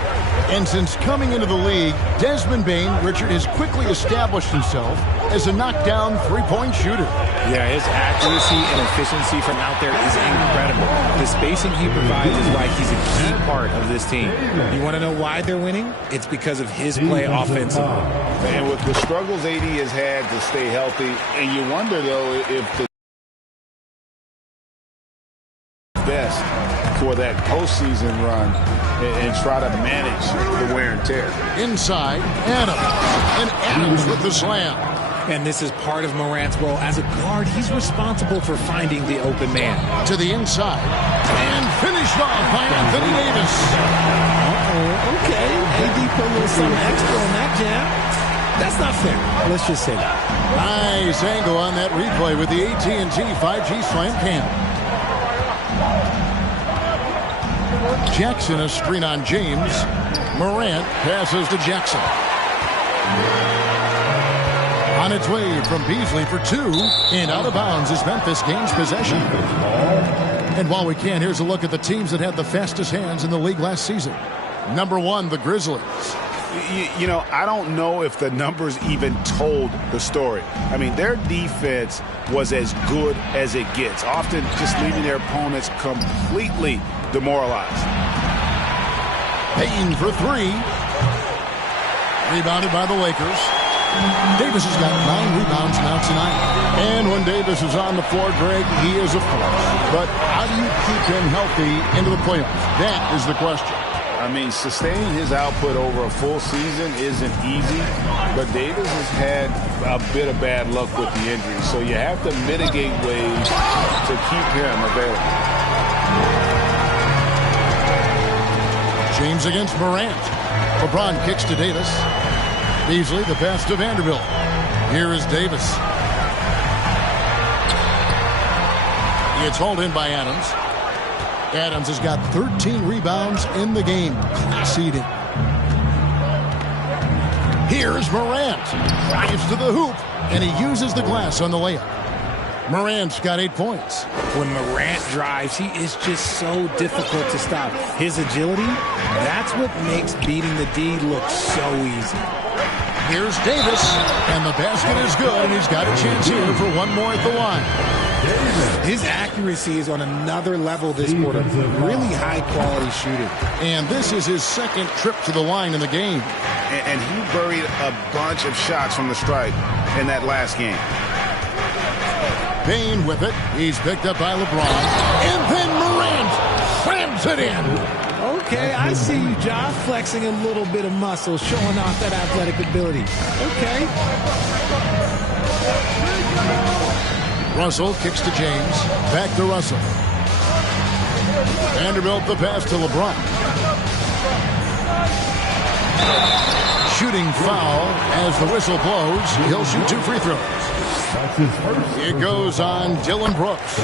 And since coming into the league, Desmond Bain, Richard, has quickly established himself as a knockdown three-point shooter. Yeah, his accuracy and efficiency from out there is incredible. The spacing he provides is why he's a key part of this team. You want to know why they're winning? It's because of his play offensively. And with the struggles AD has had to stay healthy, and you wonder, though, if the best for that postseason run and try to manage the wear and tear. Inside, Adams. And Adams with the slam. And this is part of Morant's role. As a guard, he's responsible for finding the open man. To the inside. And finished off by Anthony Davis. Okay. AD put a little something extra on that jam. That's not fair. Let's just say that. Nice angle on that replay with the AT&T 5G Slam Cam. Jackson, a screen on James. Morant passes to Jackson. On its way from Beasley for 2. And out of bounds as Memphis gains possession. And while we can, here's a look at the teams that had the fastest hands in the league last season. Number 1, the Grizzlies. You know, I don't know if the numbers even told the story. I mean, their defense was as good as it gets, often just leaving their opponents completely demoralized. Payne for 3. Rebounded by the Lakers. Davis has got 9 rebounds now tonight. And when Davis is on the floor, Greg, he is a force. But how do you keep him healthy into the playoffs? That is the question. I mean, sustaining his output over a full season isn't easy, but Davis has had a bit of bad luck with the injury, so you have to mitigate ways to keep him available. James against Morant. LeBron kicks to Davis. Beasley, the pass to Vanderbilt. Here is Davis. It's hauled in by Adams. Adams has got 13 rebounds in the game. Class eating. Here's Morant. Drives to the hoop, and he uses the glass on the layup. Morant's got 8 points. When Morant drives, he is just so difficult to stop. His agility, that's what makes beating the D look so easy. Here's Davis, and the basket is good, and he's got a chance here for one more at the line. His accuracy is on another level this quarter. Really high-quality shooting. And this is his second trip to the line in the game. And he buried a bunch of shots from the stripe in that last game. Payne with it. He's picked up by LeBron. And then Morant slams it in. Okay, I see you, Josh, flexing a little bit of muscle, showing off that athletic ability. Okay. Russell kicks to James. Back to Russell. Vanderbilt the pass to LeBron. Shooting foul as the whistle blows. He'll shoot 2 free throws. It goes on Dylan Brooks.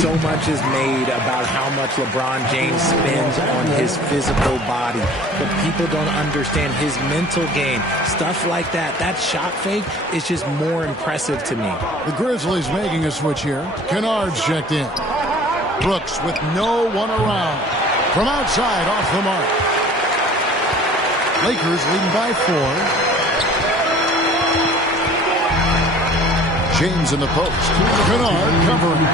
So much is made about how much LeBron James spends on his physical body, but people don't understand his mental game. Stuff like that, that shot fake is just more impressive to me. The Grizzlies making a switch here. Kennard's checked in. Brooks with no one around. From outside, off the mark. Lakers leading by 4. James in the post. Kennard covering.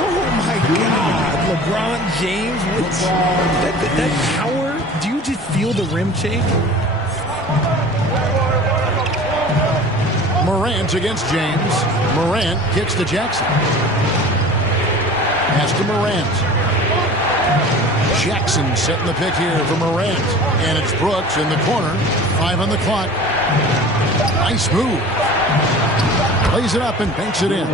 Oh, my God. LeBron James. That power. Do you just feel the rim shake? Morant against James. Morant kicks to Jackson. Pass to Morant. Jackson setting the pick here for Morant. And it's Brooks in the corner. 5 on the clock. Nice move. Plays it up and banks it in.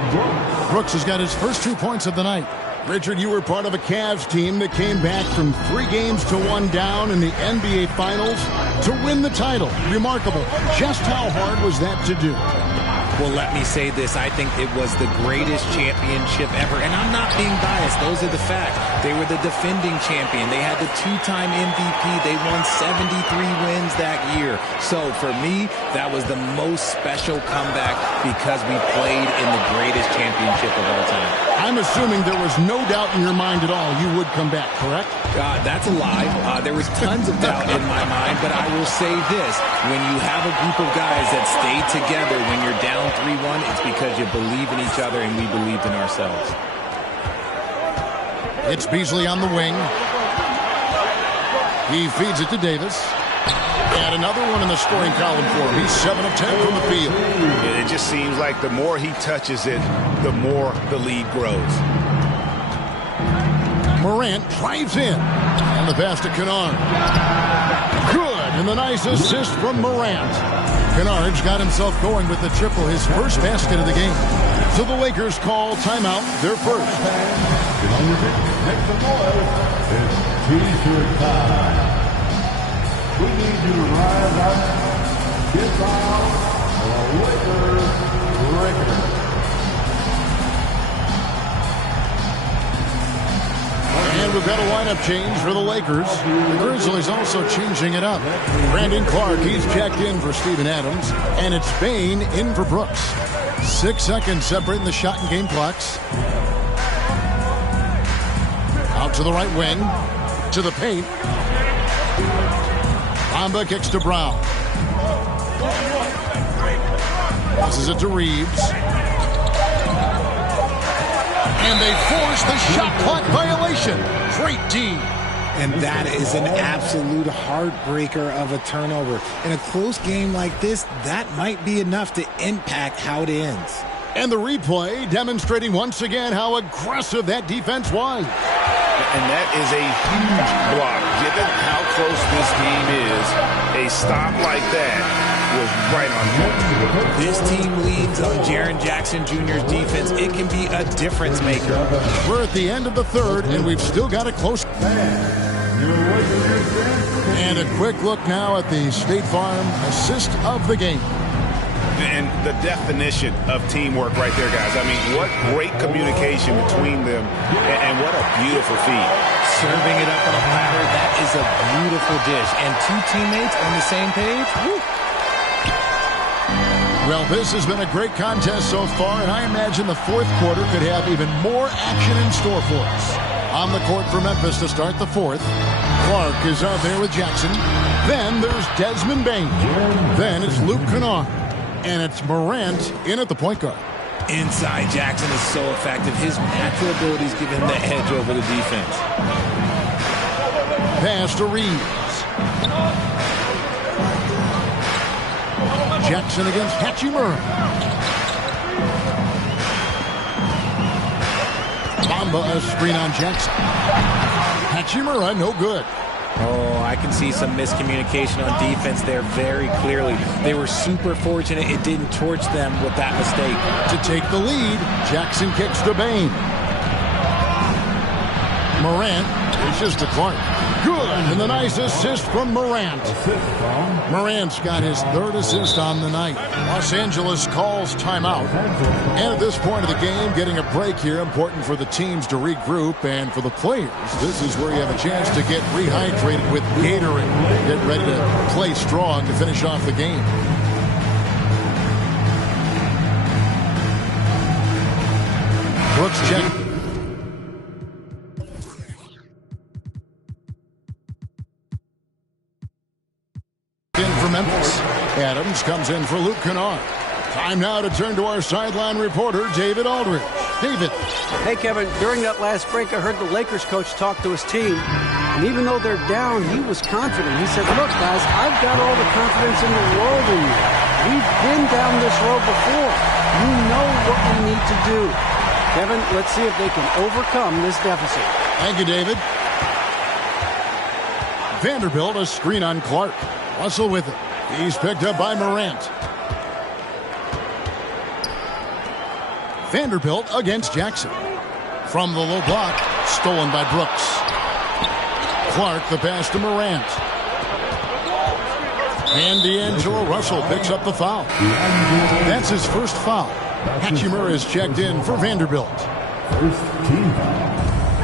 Brooks has got his first 2 points of the night. Richard, you were part of a Cavs team that came back from 3 games to 1 down in the NBA Finals to win the title. Remarkable. Just how hard was that to do? Well, let me say this. I think it was the greatest championship ever. And I'm not being biased. Those are the facts. They were the defending champion. They had the 2-time MVP. They won 73 wins that year. So for me, that was the most special comeback because we played in the greatest championship of all time. I'm assuming there was no doubt in your mind at all you would come back, correct? That's a lie. There was tons of doubt in my mind, but I will say this. When you have a group of guys that stay together when you're down 3-1, it's because you believe in each other and we believed in ourselves. It's Beasley on the wing. He feeds it to Davis. And another one in the scoring column for him. He's 7 of 10 from the field. It just seems like the more he touches it, the more the lead grows. Morant drives in. And the pass to Kennard. Good. And the nice assist from Morant. Kennard's got himself going with the triple, his first basket of the game. So the Lakers call timeout, their first. Make some noise. It's T-shirt time. We need you to rise up, get down, or Lakers record. And we've got a lineup change for the Lakers. The Grizzlies also changing it up. Brandon Clark, he's checked in for Steven Adams. And it's Payne in for Brooks. 6 seconds separating the shot and game clocks. Out to the right wing. To the paint. Bamba kicks to Brown. Passes it to Reeves. And they force the shot clock violation. Great D. And that is an absolute heartbreaker of a turnover. In a close game like this, that might be enough to impact how it ends. And the replay demonstrating once again how aggressive that defense was. And that is a huge block. Given how close this game is, a stop like that was right on point. This team leads on Jaren Jackson Jr.'s defense. It can be a difference maker. We're at the end of the third, and we've still got a close. And a quick look now at the State Farm assist of the game. And the definition of teamwork right there, guys. I mean, what great communication between them, and what a beautiful feed. Serving it up on a platter, that is a beautiful dish. And two teammates on the same page, woo. Well, this has been a great contest so far, and I imagine the fourth quarter could have even more action in store for us. On the court for Memphis to start the fourth. Clark is out there with Jackson. Then there's Desmond Bain. Then it's Luke Kennard. And it's Morant in at the point guard. Inside, Jackson is so effective. His natural abilities give him the edge over the defense. Pass to Reeves. Jackson against Hachimura. Bamba a screen on Jackson. Hachimura no good. Oh, I can see some miscommunication on defense there very clearly. They were super fortunate it didn't torch them with that mistake. To take the lead, Jackson kicks to Bain. Morant dishes to Clark. Good, and the nice assist from Morant. Morant's got his third assist on the night. Los Angeles calls timeout. And at this point of the game, getting a break here, important for the teams to regroup, and for the players, this is where you have a chance to get rehydrated with Gatorade. Get ready to play strong to finish off the game. Brooks check. For Memphis. Adams comes in for Luke Kennard. Time now to turn to our sideline reporter, David Aldridge. David. Hey, Kevin, during that last break, I heard the Lakers coach talk to his team. And even though they're down, he was confident. He said, look, guys, I've got all the confidence in the world in you. We've been down this road before. You know what we need to do. Kevin, let's see if they can overcome this deficit. Thank you, David. Vanderbilt, a screen on Clark. Russell with it. He's picked up by Morant. Vanderbilt against Jackson. From the low block, stolen by Brooks. Clark the pass to Morant. And D'Angelo Russell picks up the foul. That's his first foul. Hachimura is checked in for Vanderbilt.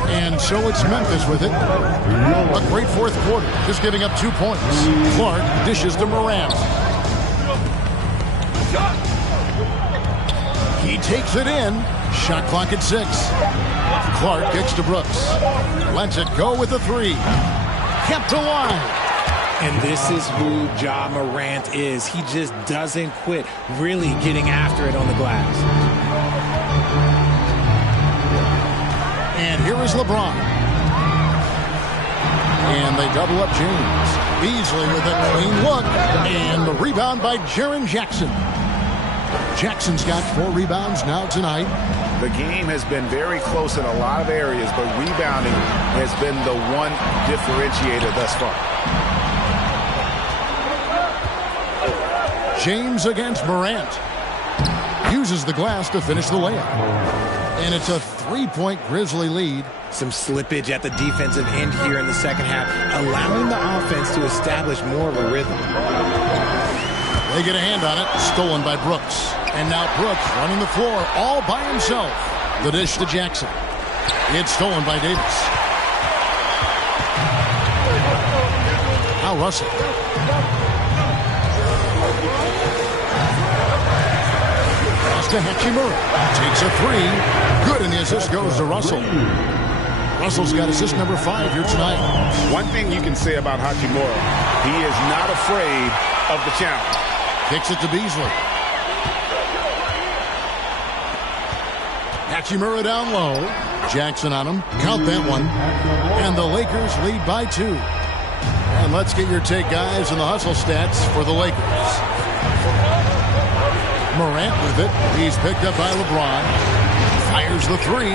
And so it's Memphis with it. A great fourth quarter, just giving up 2 points. Clark dishes to Morant. He takes it in. Shot clock at 6. Clark kicks to Brooks. Lets it go with a 3. Kept alive. And this is who Ja Morant is. He just doesn't quit, really getting after it on the glass. And here is LeBron. And they double up James. Beasley with a clean look. And the rebound by Jaren Jackson. Jackson's got 4 rebounds now tonight. The game has been very close in a lot of areas, but rebounding has been the one differentiator thus far. James against Morant. Uses the glass to finish the layup. And it's a 3-point Grizzly lead. Some slippage at the defensive end here in the second half, allowing the offense to establish more of a rhythm. They get a hand on it, stolen by Brooks. And now Brooks running the floor all by himself. The dish to Jackson. It's stolen by Davis. Now Russell. Pass to Hachimura. Takes a 3. Good, and the assist goes to Russell. Russell's got assist number 5 here tonight. One thing you can say about Hachimura, he is not afraid of the challenge. Kicks it to Beasley. Hachimura down low. Jackson on him. Count that one. And the Lakers lead by 2. And let's get your take, guys, on the hustle stats for the Lakers. Morant with it. He's picked up by LeBron. Fires the 3.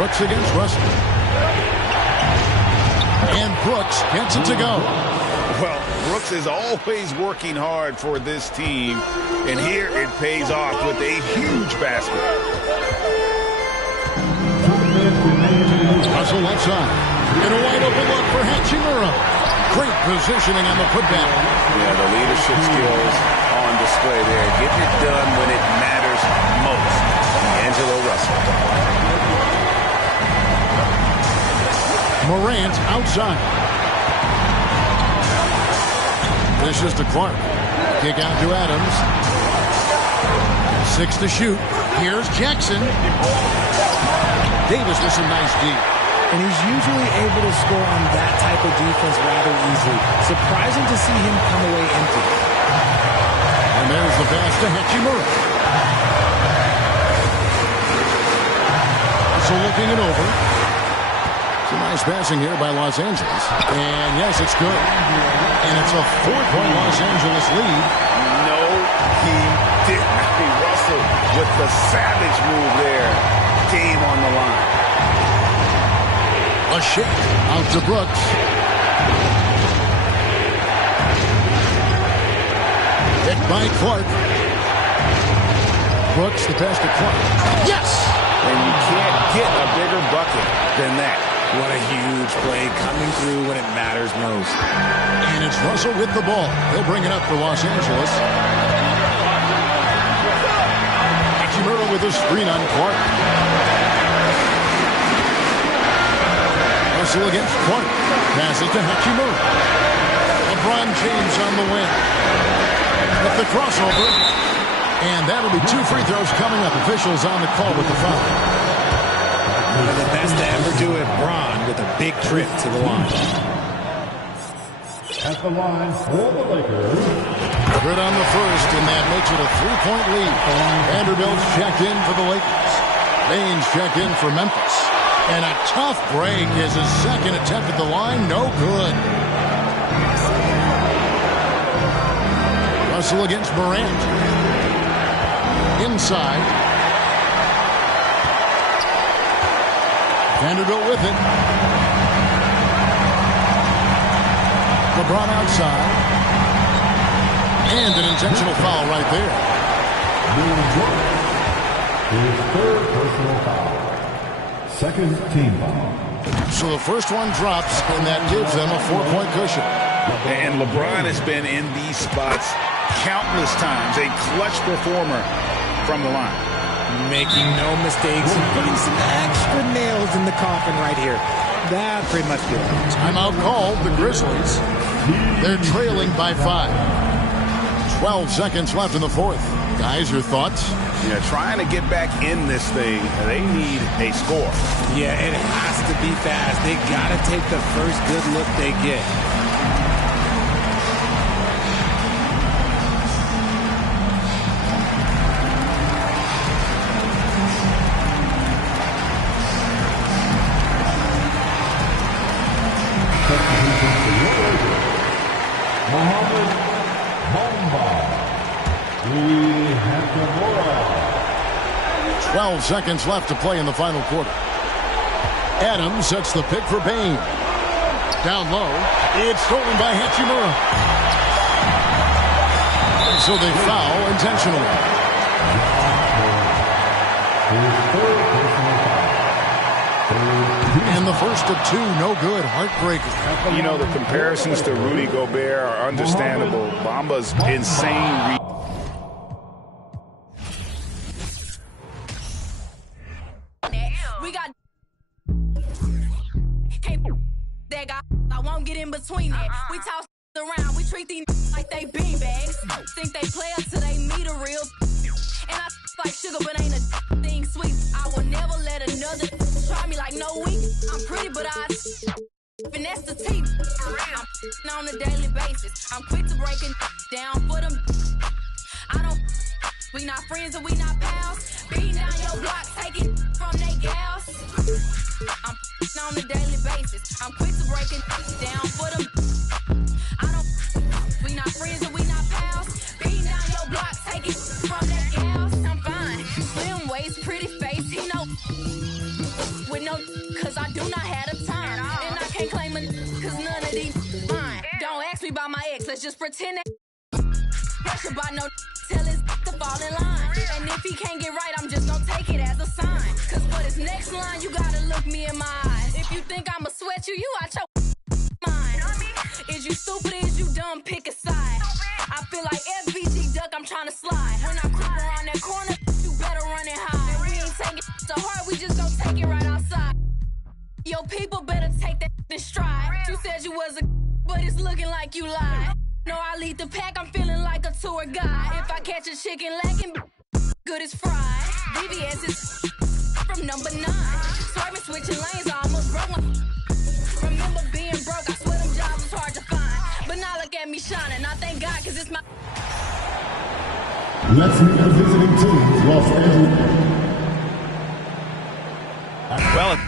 Brooks against Russell. And Brooks gets it to go. Well, Brooks is always working hard for this team, and here it pays off with a huge basket. Russell left side. And a wide open look for Hachimura. Great positioning on the putback. Yeah, the leadership skills on display there. Getting it done when it matters most. D'Angelo Russell. Morant outside. This is to Clark. Kick out to Adams. 6 to shoot. Here's Jackson. Davis with some nice D. And he's usually able to score on that type of defense rather easily. Surprising to see him come away empty. And there's the pass to Hachimura. So looking it over. Some nice passing here by Los Angeles. And yes, it's good. And it's a 4-point Los Angeles lead. No, he didn't. Russell with the savage move there. Game on the line. A shake out to Brooks. Picked by Clark. Brooks, the pass to Clark. Yes! And you can't get a bigger bucket than that. What a huge play coming through when it matters most. And it's Russell with the ball. He'll bring it up for Los Angeles. Hachimura with a screen on Clark. Russell against Clark. Passes to Hachimura. LeBron James on the win. With the crossover. And that'll be 2 free throws coming up. Officials on the call with the foul. One of the best to ever do it, Bron, with a big trip to the line. At the line for the Lakers. Good on the first, and that makes it a 3-point lead. Vanderbilt's checked in for the Lakers. Baines checked in for Memphis. And a tough break is his second attempt at the line. No good. Russell against Morant. Inside. Vanderbilt with it. LeBron outside. And an intentional foul right there. His third personal foul. Second team foul. So the first one drops, and that gives them a 4-point cushion. And LeBron has been in these spots countless times. A clutch performer from the line. Making no mistakes and putting some extra nails in the coffin right here. That pretty much good. Timeout called, the Grizzlies. They're trailing by 5. 12 seconds left in the fourth. Guys, your thoughts? Yeah, trying to get back in this thing, they need a score. Yeah, it has to be fast. They got to take the first good look they get. Mohamed Bamba. 12 seconds left to play in the final quarter. Adams sets the pick for Bain. Down low. It's stolen by Hachimura. So they foul intentionally. And the first of 2, no good. Heartbreaker. You know, the comparisons to Rudy Gobert are understandable. Bamba's insane. We got that guy. I won't get in between that. We toss around. We treat these like they beanbags. Think they players till they meet a real. And I like sugar, but ain't a thing sweet. I will never let another try me like no week. I'm pretty, but I finesse the teeth. I'm on a daily basis. I'm quick to break it down for them. I don't. We not breaking down for them. I don't, we not friends and we not pals. Beating down your block, take it from that gals. I'm fine, slim waist, pretty face, he know. With no, cause I do not have the time. And I can't claim it, cause none of these mine. Don't ask me about my ex, let's just pretend that. Pressure by no, tell his to fall in line. And if he can't get right, I'm just gonna take it as a sign. Cause for this next line, you gotta look me in my eyes. If you think I'ma sweat you, you out your mind. Is you stupid, is you dumb, pick a side. I feel like FBG duck, I'm trying to slide. When I creep around that corner, you better run and hide. And we ain't take it to heart, we just gonna take it right outside. Yo, people better take that in stride. You said you was a but it's looking like you lied. No, I lead the pack, I'm feeling like a tour guide. If I catch a chicken lacking, good as fried. VVS is from number 9. Swerving, switching lanes, I almost broke one. Remember being broke, I swear them jobs was hard to find. But now look at me shining, I thank God, cause it's my... Let's meet the visiting team, Los Angeles. Well,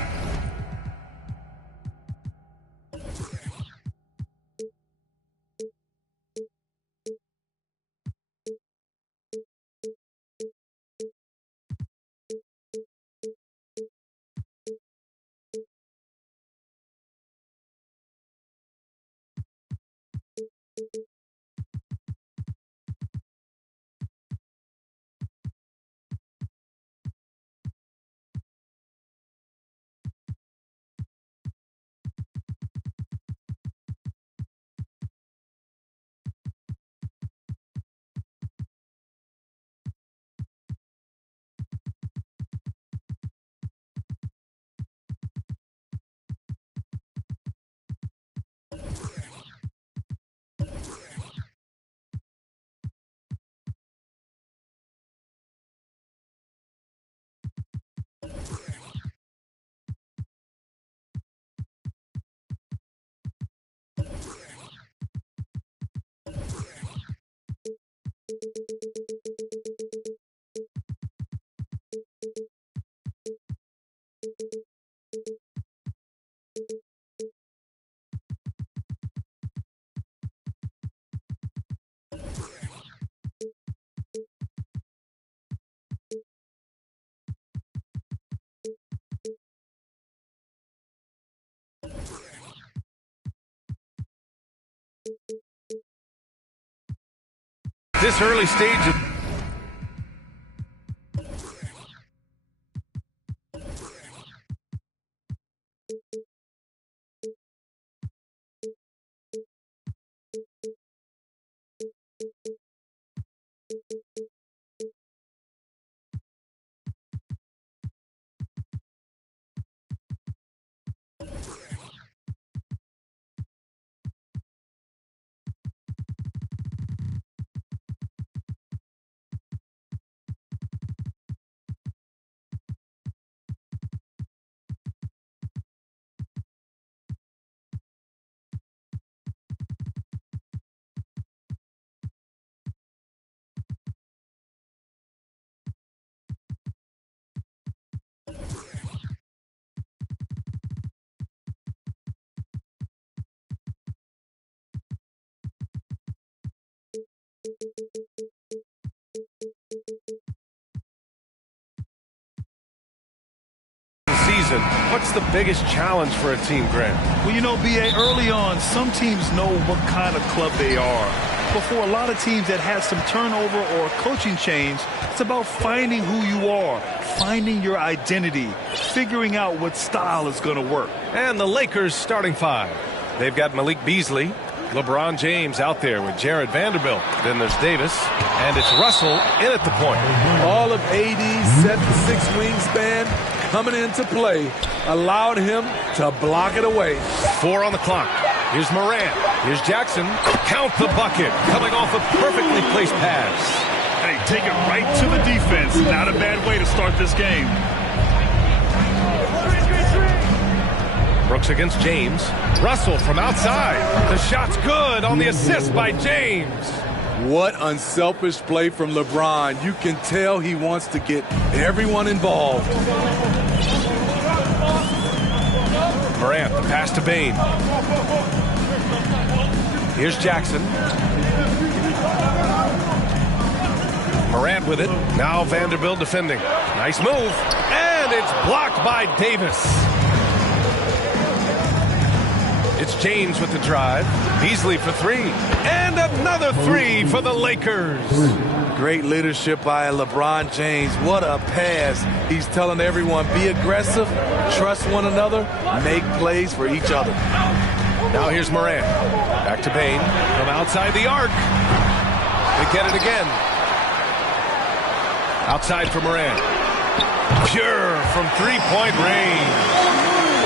this early stage of... season. What's the biggest challenge for a team, Grant? Well, you know, B.A., early on, some teams know what kind of club they are. But for a lot of teams that had some turnover or coaching change, it's about finding who you are, finding your identity, figuring out what style is going to work. And the Lakers starting 5. They've got Malik Beasley, LeBron James out there with Jared Vanderbilt. Then there's Davis, and it's Russell in at the point. All of AD's 7'6" wingspan coming into play allowed him to block it away. 4 on the clock. Here's Morant. Here's Jackson. Count the bucket. Coming off a perfectly placed pass. Hey, take it right to the defense. Not a bad way to start this game. Brooks against James. Russell from outside. The shot's good on the assist by James. What unselfish play from LeBron. You can tell he wants to get everyone involved. Morant, the pass to Bain. Here's Jackson. Morant with it. Now Vanderbilt defending. Nice move. And it's blocked by Davis. It's James with the drive. Beasley for three. And another three for the Lakers. Great leadership by LeBron James. What a pass. He's telling everyone, be aggressive, trust one another, make plays for each other. Now here's Morant. Back to Bain. From outside the arc. They get it again. Outside for Morant. Pure from three-point range.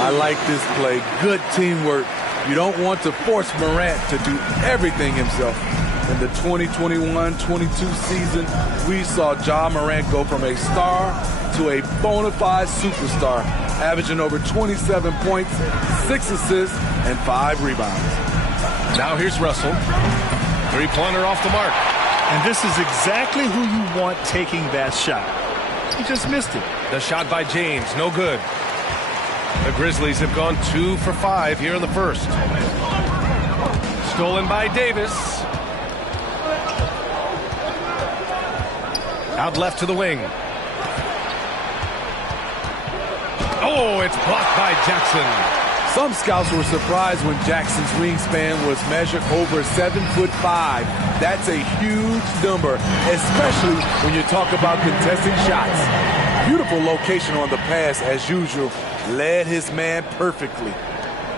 I like this play. Good teamwork. You don't want to force Morant to do everything himself. In the 2021-22 season, we saw Ja Morant go from a star to a bona fide superstar, averaging over 27 points, 6 assists, and 5 rebounds. Now here's Russell. Three-pointer off the mark. And this is exactly who you want taking that shot. He just missed it. The shot by James, no good. The Grizzlies have gone 2 for 5 here in the first. Stolen by Davis. Out left to the wing. Oh, it's blocked by Jackson. Some scouts were surprised when Jackson's wingspan was measured over 7'5". That's a huge number, especially when you talk about contesting shots. Beautiful location on the pass as usual. Led his man perfectly.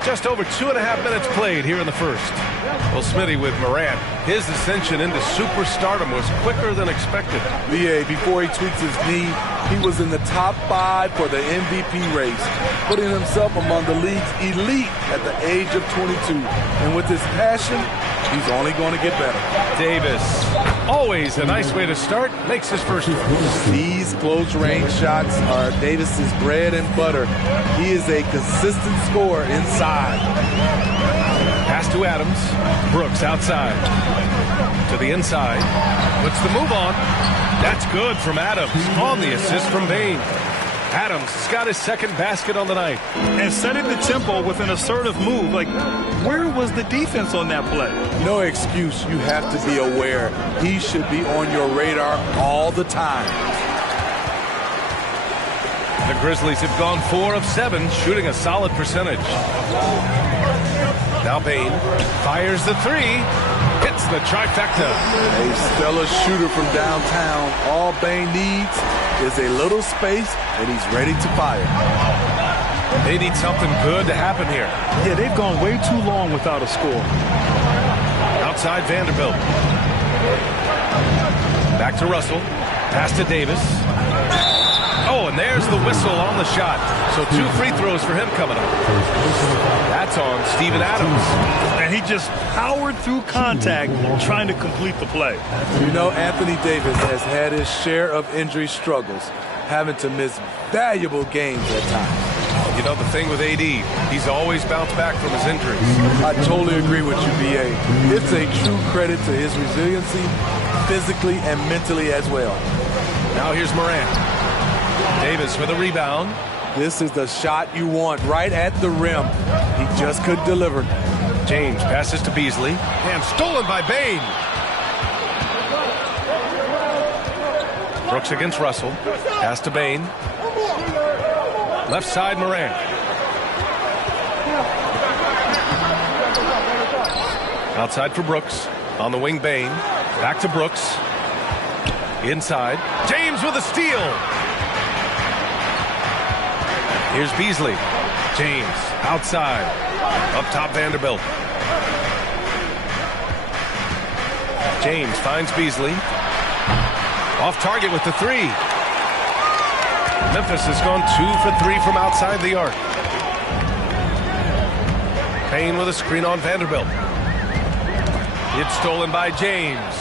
Just over 2.5 minutes played here in the first. Well, Smitty with Morant, his ascension into superstardom was quicker than expected. BA, before he tweaked his knee, he was in the top 5 for the MVP race, putting himself among the league's elite at the age of 22. And with his passion, he's only going to get better. Davis, always a nice way to start, makes his first one. These close-range shots are Davis's bread and butter. He is a consistent scorer inside. Pass to Adams. Brooks outside. To the inside. Puts the move on. That's good from Adams on the assist from Bain. Adams has got his second basket on the night. And setting the tempo with an assertive move. Like, where was the defense on that play? No excuse. You have to be aware. He should be on your radar all the time. The Grizzlies have gone 4 of 7, shooting a solid percentage. Now Bain fires the three. Hits the trifecta. A stellar shooter from downtown. All Bain needs is a little space, and he's ready to fire. They need something good to happen here. Yeah, they've gone way too long without a score. Outside Vanderbilt. Back to Russell. Pass to Davis. Oh, and there's the whistle on the shot. So 2 free throws for him coming up. That's on Steven Adams. And he just powered through contact trying to complete the play. You know, Anthony Davis has had his share of injury struggles, having to miss valuable games at times. You know, the thing with AD, he's always bounced back from his injuries. I totally agree with you, BA. It's a true credit to his resiliency, physically and mentally as well. Now here's Morant. Davis with a rebound. This is the shot you want, right at the rim. He just couldn't deliver. James passes to Beasley. And stolen by Bain. Brooks against Russell. Pass to Bain. Left side, Morant. Outside for Brooks. On the wing, Bain. Back to Brooks. Inside. James with a steal. Here's Beasley. James outside. Up top, Vanderbilt. James finds Beasley. Off target with the three. Memphis has gone 2 for 3 from outside the arc. Payne with a screen on Vanderbilt. It's stolen by James.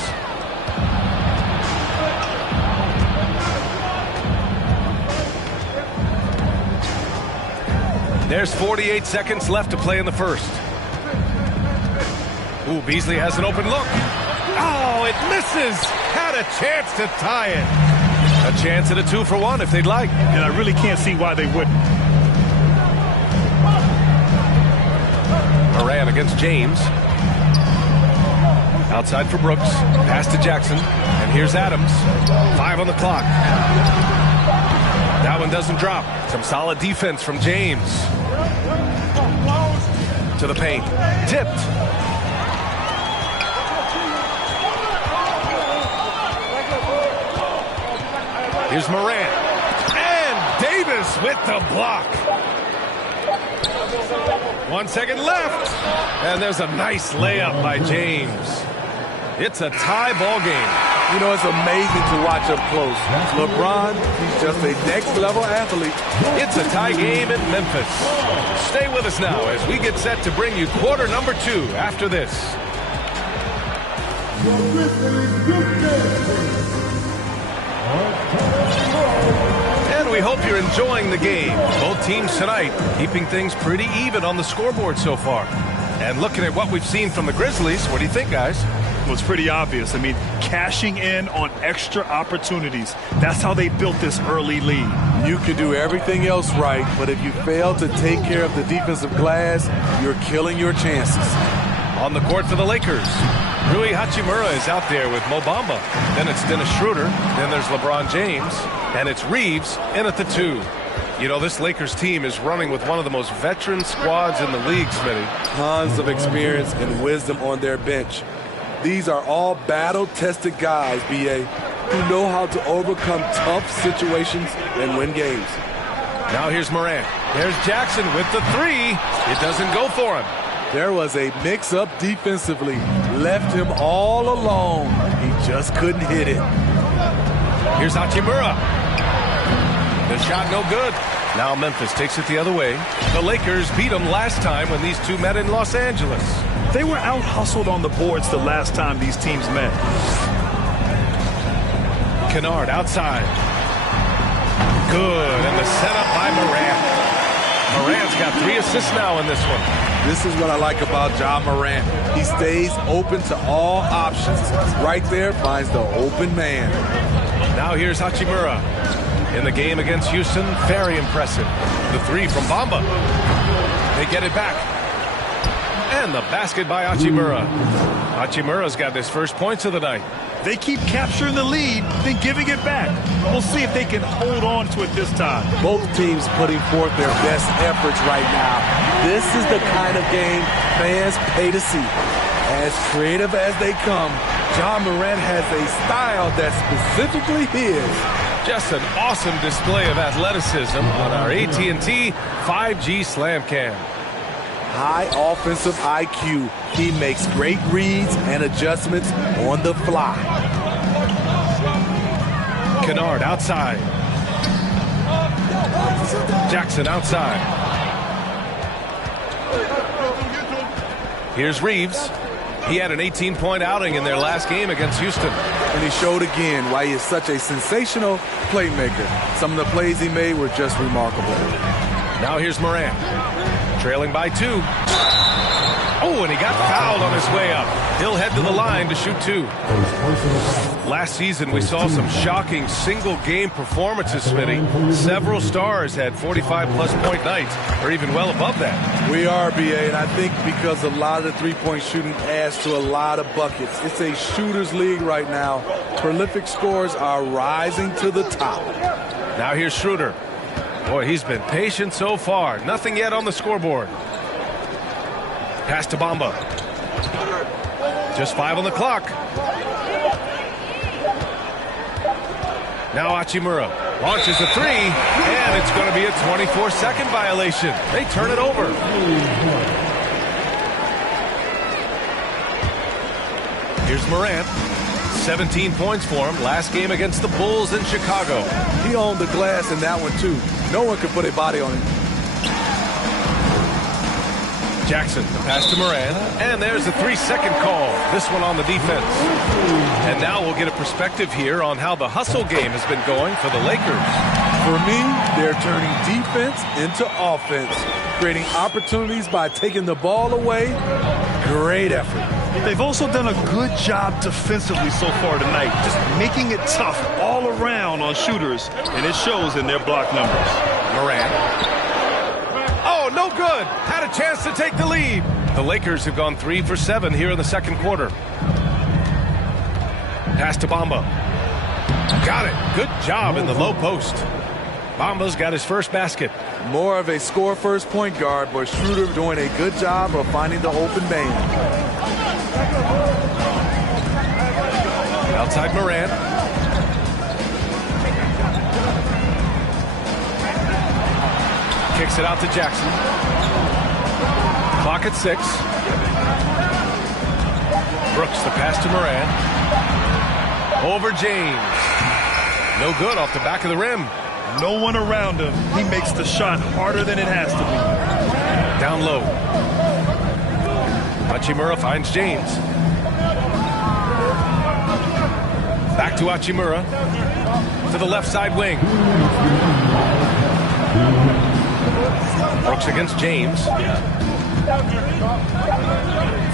There's 48 seconds left to play in the first. Ooh, Beasley has an open look. Oh, it misses. Had a chance to tie it. A chance at a 2 for 1 if they'd like. And I really can't see why they wouldn't. man against James. Outside for Brooks. Pass to Jackson. And here's Adams. 5 on the clock. That one doesn't drop. Some solid defense from James. To the paint. Tipped. Here's Morant. And Davis with the block. 1 second left. And there's a nice layup by James. It's a tie ball game. You know, it's amazing to watch up close. LeBron, he's just a next-level athlete. It's a tie game in Memphis. Stay with us now as we get set to bring you quarter number 2 after this. And we hope you're enjoying the game. Both teams tonight keeping things pretty even on the scoreboard so far. And looking at what we've seen from the Grizzlies, what do you think, guys? Well, it's pretty obvious. I mean, cashing in on extra opportunities. That's how they built this early lead. You can do everything else right, but if you fail to take care of the defensive glass, you're killing your chances. On the court for the Lakers, Rui Hachimura is out there with Mo Bamba. Then it's Dennis Schroeder. Then there's LeBron James. And it's Reeves in at the 2. You know, this Lakers team is running with one of the most veteran squads in the league, Smitty. Tons of experience and wisdom on their bench. These are all battle-tested guys, B.A., who know how to overcome tough situations and win games. Now here's Morant. There's Jackson with the 3. It doesn't go for him. There was a mix-up defensively. Left him all alone. He just couldn't hit it. Here's Hachimura. The shot no good. Now Memphis takes it the other way. The Lakers beat them last time when these two met in Los Angeles. They were out-hustled on the boards the last time these teams met. Kennard outside. Good, and the setup by Morant. Morant's got 3 assists now in this one. This is what I like about Ja Morant. He stays open to all options. Right there finds the open man. Now here's Hachimura. In the game against Houston, very impressive. The 3 from Bamba. They get it back. And the basket by Hachimura. Hachimura's got his first points of the night. They keep capturing the lead, then giving it back. We'll see if they can hold on to it this time. Both teams putting forth their best efforts right now. This is the kind of game fans pay to see. As creative as they come, Ja Morant has a style that's specifically his. Just an awesome display of athleticism on our AT&T 5G Slam Cam. High offensive IQ. He makes great reads and adjustments on the fly. Kennard outside. Jackson outside. Here's Reeves. He had an 18-point outing in their last game against Houston. And he showed again why he is such a sensational playmaker. Some of the plays he made were just remarkable. Now here's Morant. Trailing by 2. Oh, and he got fouled on his way up. He'll head to the line to shoot 2. Last season, we saw some shocking single-game performances, Smitty. Several stars had 45-plus point nights, or even well above that. We are, B.A., and I think because a lot of the three-point shooting adds to a lot of buckets. It's a shooter's league right now. Prolific scores are rising to the top. Now here's Schroeder. Boy, he's been patient so far. Nothing yet on the scoreboard. Pass to Bamba. Just 5 on the clock. Now Hachimura launches a 3, and it's going to be a 24-second violation. They turn it over. Here's Morant. 17 points for him. Last game against the Bulls in Chicago. He owned the glass in that one, too. No one could put a body on him. Jackson, the pass to Morant, and there's a 3-second call. This one on the defense. And now we'll get a perspective here on how the hustle game has been going for the Lakers. For me, they're turning defense into offense, creating opportunities by taking the ball away. Great effort. They've also done a good job defensively so far tonight, just making it tough all around on shooters, and it shows in their block numbers. Morant. Oh, no good. Had a chance to take the lead. The Lakers have gone 3 for 7 here in the second quarter. Pass to Bamba. Got it. Good job in the low post. Bamba's got his first basket. More of a score-first point guard, but Schroeder doing a good job of finding the open man. Outside Morant. Kicks it out to Jackson. Clock at 6. Brooks, the pass to Morant. Over James. No good off the back of the rim. No one around him. He makes the shot harder than it has to be. Down low. Hachimura finds James. Back to Hachimura. To the left side wing. Brooks against James.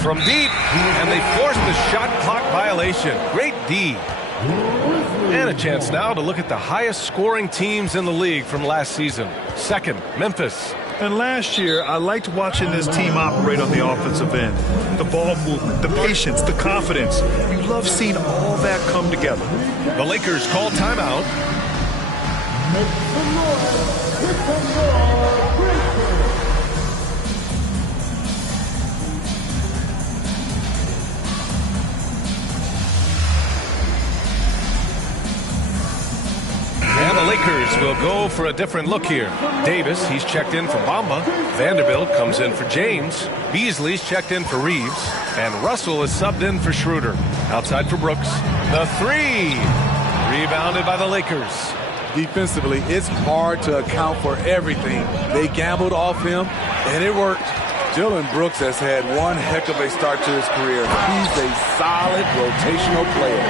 From deep. And they force the shot clock violation. Great D. And a chance now to look at the highest scoring teams in the league from last season. Second, Memphis. And last year, I liked watching this team operate on the offensive end. The ball movement, the patience, the confidence. You love seeing all that come together. The Lakers call timeout. And the Lakers will go for a different look here. Davis, he's checked in for Bamba. Vanderbilt comes in for James. Beasley's checked in for Reeves. And Russell is subbed in for Schroeder. Outside for Brooks. The three. Rebounded by the Lakers. Defensively, it's hard to account for everything. They gambled off him, and it worked. Dylan Brooks has had one heck of a start to his career. He's a solid rotational player.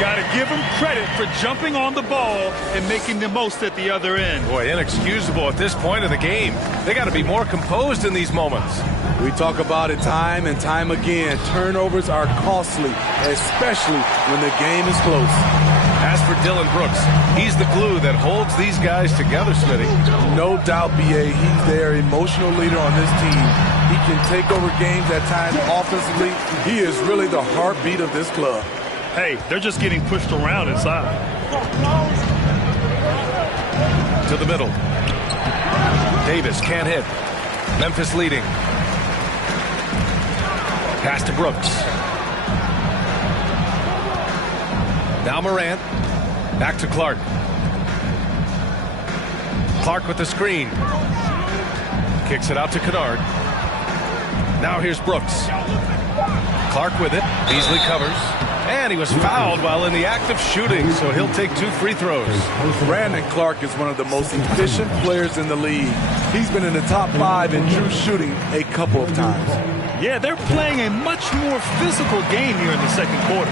Got to give him credit for jumping on the ball and making the most at the other end. Boy, inexcusable at this point of the game. They got to be more composed in these moments. We talk about it time and time again. Turnovers are costly, especially when the game is close. As for Dylan Brooks, he's the glue that holds these guys together, Smitty. No doubt, B.A., he's their emotional leader on this team. He can take over games at times offensively. He is really the heartbeat of this club. Hey, they're just getting pushed around inside. To the middle. Davis can't hit. Memphis leading. Pass to Brooks. Now Morant. Back to Clark. Clark with the screen. Kicks it out to Kennard. Now here's Brooks. Clark with it. Beasley covers. And he was fouled while in the act of shooting, so he'll take 2 free throws. Brandon Clark is one of the most efficient players in the league. He's been in the top 5 in true shooting a couple of times. Yeah, they're playing a much more physical game here in the second quarter.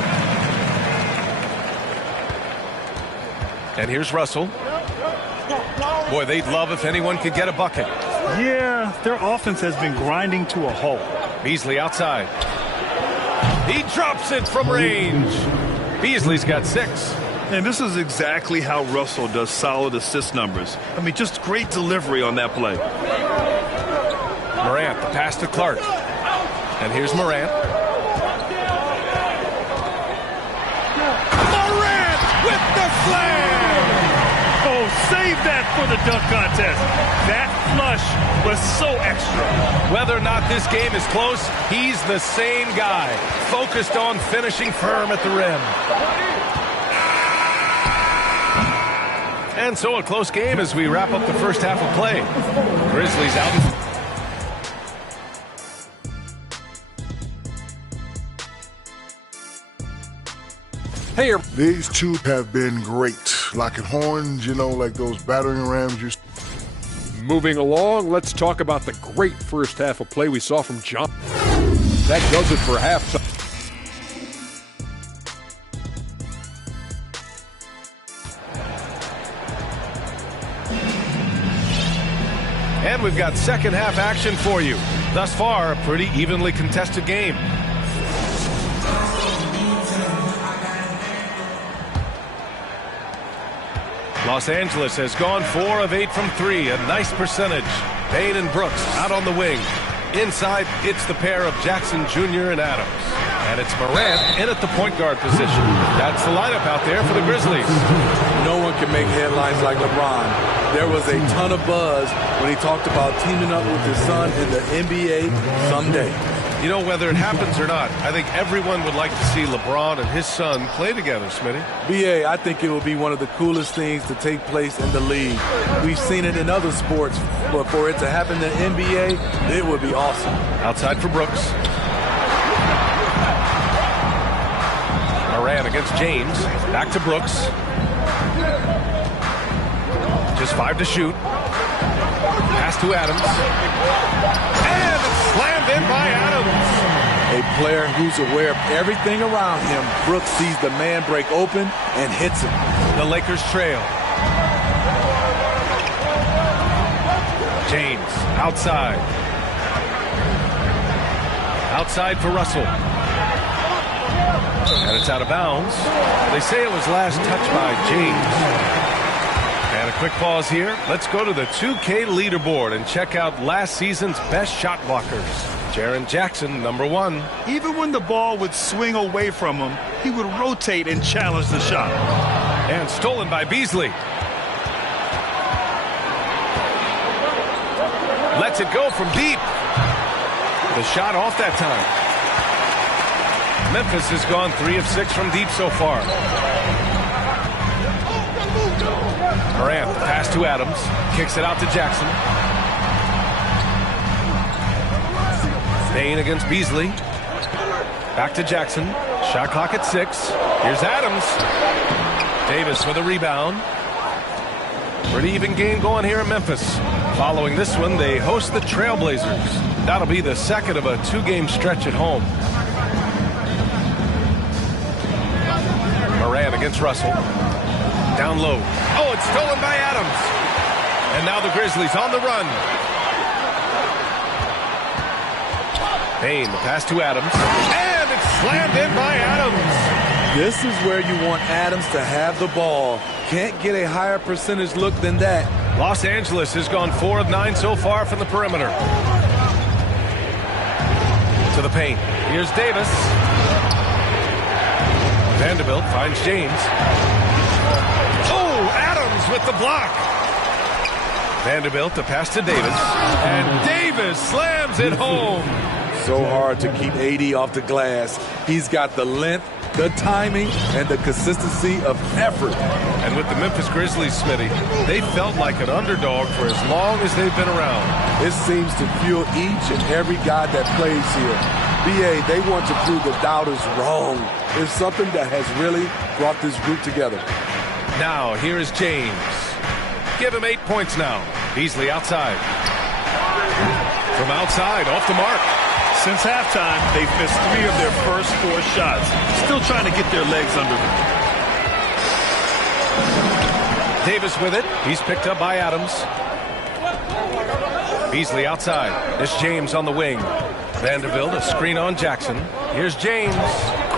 And here's Russell. Boy, they'd love if anyone could get a bucket. Yeah, their offense has been grinding to a halt. Beasley outside. He drops it from range. Beasley's got 6. And this is exactly how Russell does solid assist numbers. I mean, just great delivery on that play. Morant, the pass to Clark. And here's Morant. Morant with the slam! Oh, save that for the dunk contest. That flush was so extra. Whether or not this game is close, he's the same guy, focused on finishing firm at the rim. And so a close game as we wrap up the first half of play. Grizzlies out. Hey, these two have been great. Locking horns, you know, like those battering rams. Moving along, let's talk about the great first half of play we saw from John. That does it for halftime. And we've got second half action for you. Thus far, a pretty evenly contested game. Los Angeles has gone 4 of 8 from 3, a nice percentage. Payne and Brooks out on the wing. Inside, it's the pair of Jackson Jr. and Adams. And it's Morant in at the point guard position. That's the lineup out there for the Grizzlies. No one can make headlines like LeBron. There was a ton of buzz when he talked about teaming up with his son in the NBA someday. You know, whether it happens or not, I think everyone would like to see LeBron and his son play together, Smitty. B.A., I think it will be one of the coolest things to take place in the league. We've seen it in other sports, but for it to happen in the NBA, it would be awesome. Outside for Brooks. Morant against James. Back to Brooks. Just 5 to shoot. Pass to Adams. And it's slammed in by Adams. A player who's aware of everything around him. Brooks sees the man break open and hits him. The Lakers trail. James outside. Outside for Russell. And it's out of bounds. They say it was last touched by James. And a quick pause here. Let's go to the 2K leaderboard and check out last season's best shot blockers. Jaren Jackson, number 1. Even when the ball would swing away from him, he would rotate and challenge the shot. And stolen by Beasley. Lets it go from deep. The shot off that time. Memphis has gone 3 of 6 from deep so far. Morant, pass to Adams. Kicks it out to Jackson. Payne against Beasley. Back to Jackson. Shot clock at 6. Here's Adams. Davis with a rebound. Pretty even game going here in Memphis. Following this one, they host the Trailblazers. That'll be the second of a 2-game stretch at home. Morant against Russell. Down low. Oh, it's stolen by Adams. And now the Grizzlies on the run. Payne, the pass to Adams. And it's slammed in by Adams. This is where you want Adams to have the ball. Can't get a higher percentage look than that. Los Angeles has gone 4 of 9 so far from the perimeter. To the paint. Here's Davis. Vanderbilt finds James. Oh, Adams with the block. Vanderbilt, the pass to Davis. And Davis slams it home. So hard to keep AD off the glass. He's got the length, the timing, and the consistency of effort. And with the Memphis Grizzlies, Smitty, they felt like an underdog for as long as they've been around. It seems to fuel each and every guy that plays here. BA, they want to prove the doubters wrong. It's something that has really brought this group together. Now, here is James. Give him 8 points now. Beasley outside. From outside, off the mark. Since halftime, they've missed 3 of their first 4 shots. Still trying to get their legs under them. Davis with it. He's picked up by Adams. Beasley outside. It's James on the wing. Vanderbilt, a screen on Jackson. Here's James.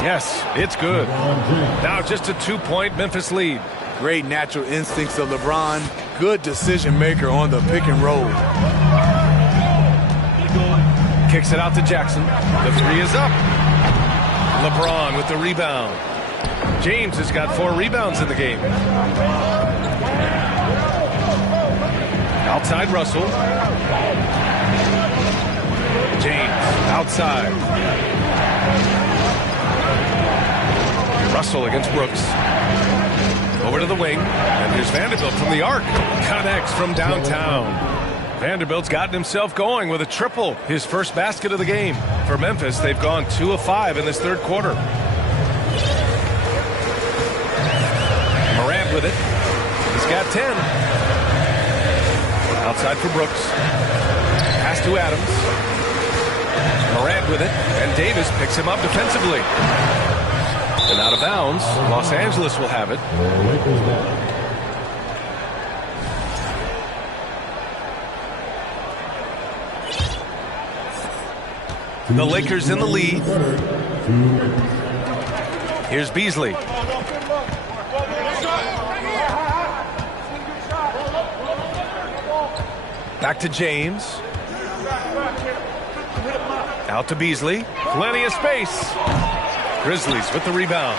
Yes, it's good. Now just a 2-point Memphis lead. Great natural instincts of LeBron. Good decision maker on the pick and roll. Kicks it out to Jackson. The 3 is up. LeBron with the rebound. James has got 4 rebounds in the game. Outside Russell. James outside. Russell against Brooks. Over to the wing. And here's Vanderbilt from the arc. Connects from downtown. Vanderbilt's gotten himself going with a triple, his first basket of the game. For Memphis, they've gone 2 of 5 in this third quarter. Morant with it. He's got 10. Outside for Brooks. Pass to Adams. Morant with it, and Davis picks him up defensively. And out of bounds, Los Angeles will have it. The Lakers in the lead. Here's Beasley. Back to James. Out to Beasley. Plenty of space. Grizzlies with the rebound.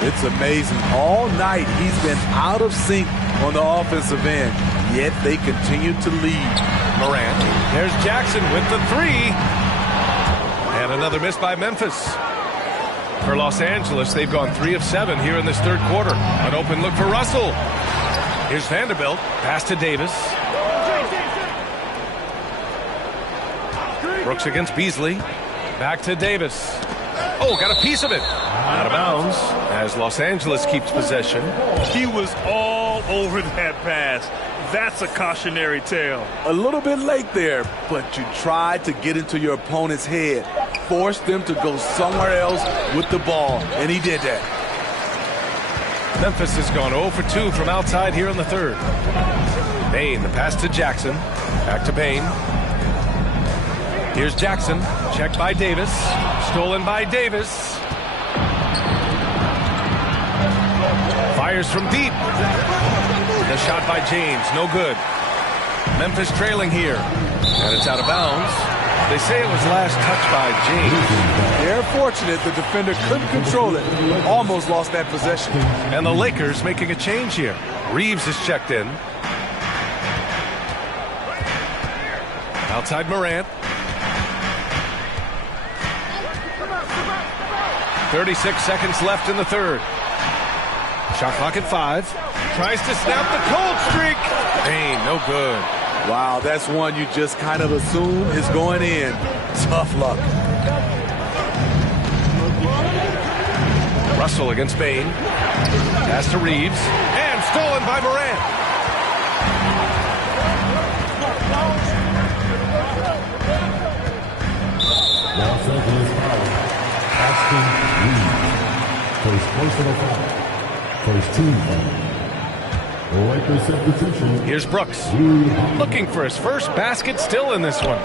It's amazing. All night he's been out of sync on the offensive end, yet they continue to lead. Morant. There's Jackson with the three. And another miss by Memphis. For Los Angeles, they've gone 3 of 7 here in this third quarter. An open look for Russell. Here's Vanderbilt. Pass to Davis. Brooks against Beasley. Back to Davis. Oh, got a piece of it. Out of bounds as Los Angeles keeps possession. He was all over that pass. That's a cautionary tale. A little bit late there, but you tried to get into your opponent's head. Force them to go somewhere else with the ball, and he did that. Memphis has gone 0 for 2 from outside here in the third. Payne, the pass to Jackson. Back to Payne. Here's Jackson. Checked by Davis. Stolen by Davis. Fires from deep. The shot by James. No good. Memphis trailing here. And it's out of bounds. They say it was last touched by James. They're fortunate the defender couldn't control it. Almost lost that possession. And the Lakers making a change here. Reeves is checked in. Outside Morant. 36 seconds left in the third. Shot clock at 5. Tries to snap the cold streak. Payne, no good. Wow, that's one you just kind of assume is going in. Tough luck. Russell against Payne. Pass to Reeves. And stolen by Morant. Los Angeles foul. Aston Reeves. First personal foul. First team foul. The Lakers set position. Here's Brooks. Looking for his first basket, still in this one.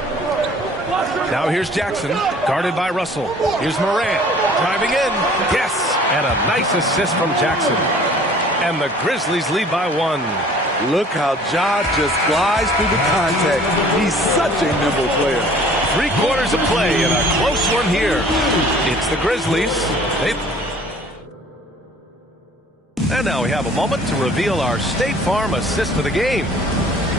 Now here's Jackson, guarded by Russell. Here's Morant, driving in. Yes, and a nice assist from Jackson. And the Grizzlies lead by 1. Look how Ja just glides through the contact. He's such a nimble player. 3 quarters of play and a close one here. It's the Grizzlies. And now we have a moment to reveal our State Farm assist of the game.